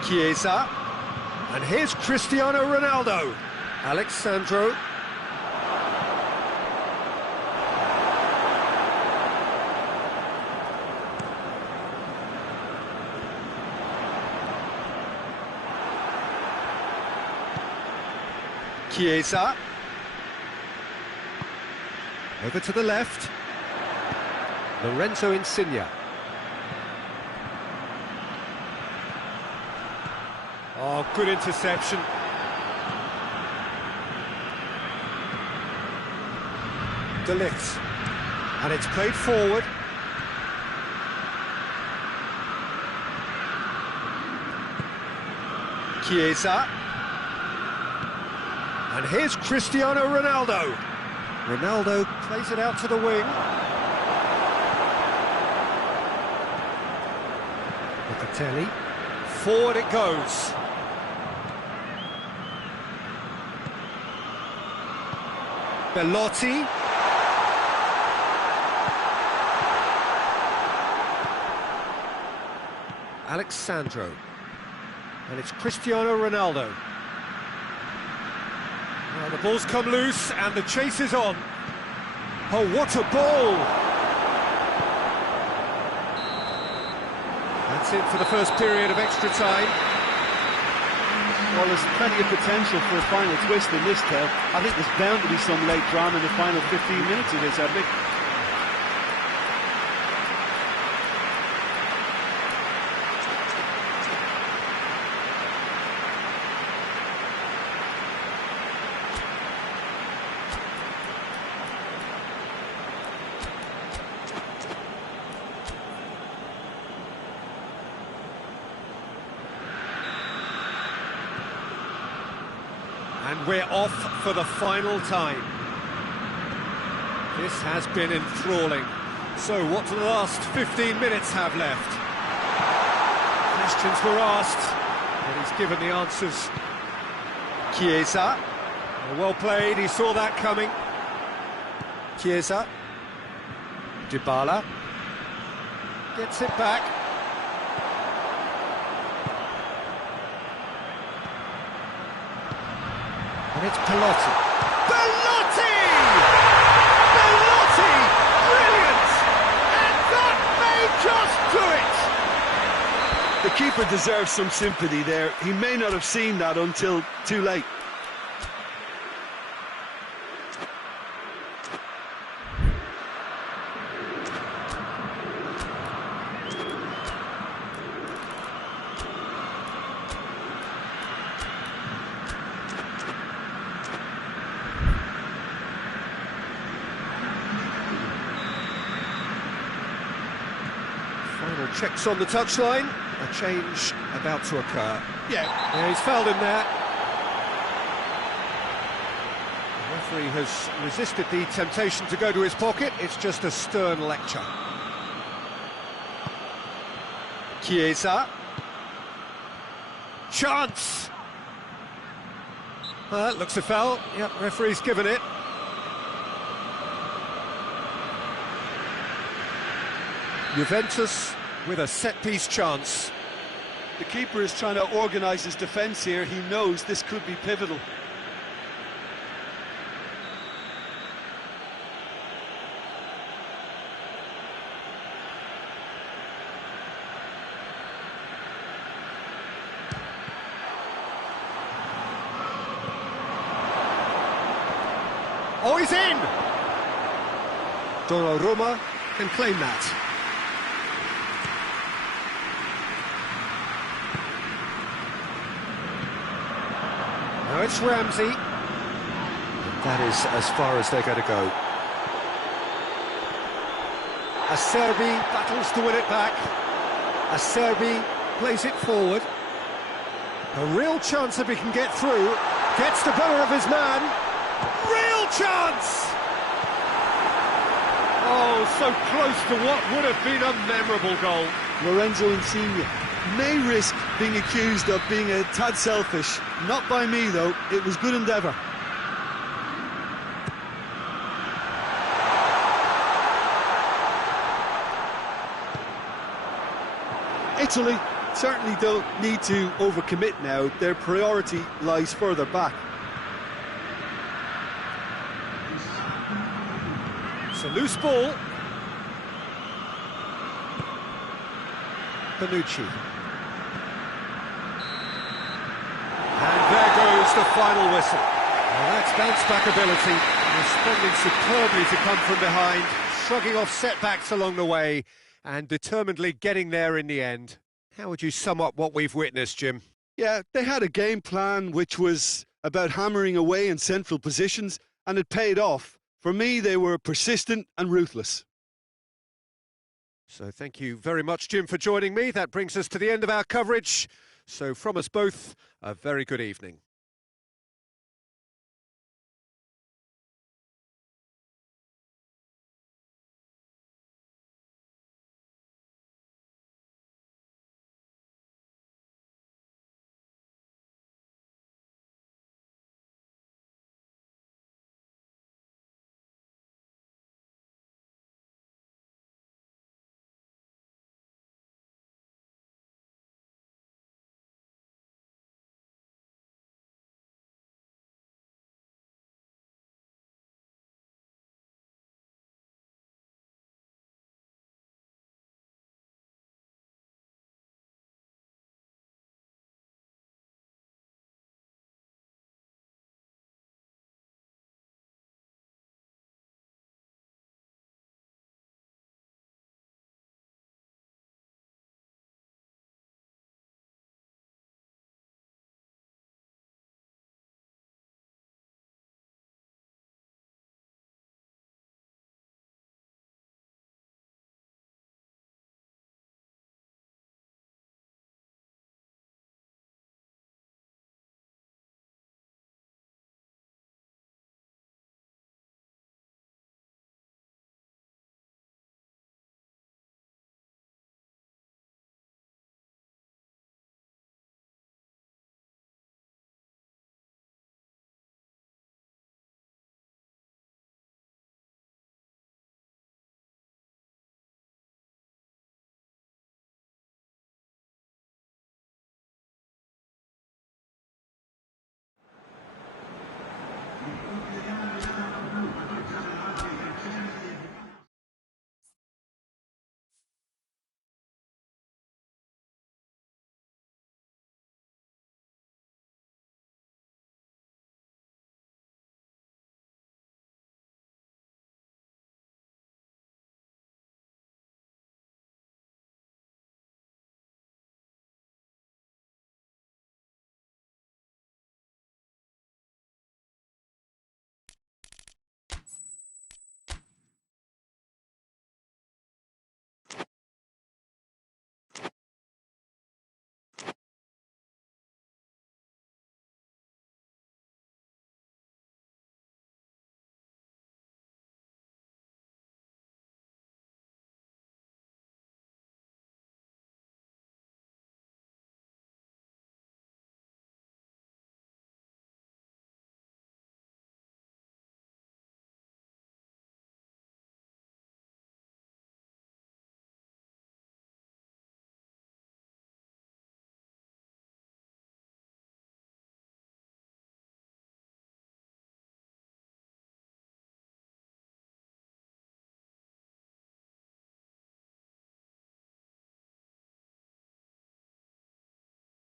Chiesa. And here's Cristiano Ronaldo. Alexandro. Chiesa. Over to the left. Lorenzo Insigne. Oh, good interception. De Ligt. And it's played forward. Chiesa. And here's Cristiano Ronaldo. Ronaldo plays it out to the wing. Locatelli. Forward it goes. Belotti. Alexandro. And it's Cristiano Ronaldo. Well, the ball's come loose and the chase is on. Oh, what a ball! That's it for the first period of extra time. Well, there's plenty of potential for a final twist in this tale. I think there's bound to be some late drama in the final 15 minutes of this, Epic. And we're off for the final time. This has been enthralling. So what do the last 15 minutes have left? Questions were asked, and he's given the answers. Chiesa. Well played, he saw that coming. Chiesa. Dybala. Gets it back. And it's Belotti. Belotti! Belotti! Brilliant! And that may just do it! The keeper deserves some sympathy there. He may not have seen that until too late. Final checks on the touchline. A change about to occur. Yeah, he's fouled him there. The referee has resisted the temptation to go to his pocket. It's just a stern lecture. Chiesa. Chance! That looks a foul. Yep, referee's given it. Juventus with a set-piece chance. The keeper is trying to organise his defence here. He knows this could be pivotal. Oh, he's in! Donnarumma can claim that. Now it's Ramsey. That is as far as they're going to go. Acerbi battles to win it back. Acerbi plays it forward. A real chance if he can get through. Gets the better of his man. Real chance! Oh, so close to what would have been a memorable goal. Lorenzo Insigne may risk being accused of being a tad selfish. Not by me, though. It was good endeavour. Italy certainly don't need to overcommit now. Their priority lies further back. It's a loose ball. Bonucci. And there goes the final whistle. Well, that's bounce-back ability, responding superbly to come from behind. shrugging off setbacks along the way and determinedly getting there in the end. How would you sum up what we've witnessed, Jim? Yeah, they had a game plan which was about hammering away in central positions, and it paid off. For me, they were persistent and ruthless. So thank you very much, Jim, for joining me. That brings us to the end of our coverage. So from us both, a very good evening.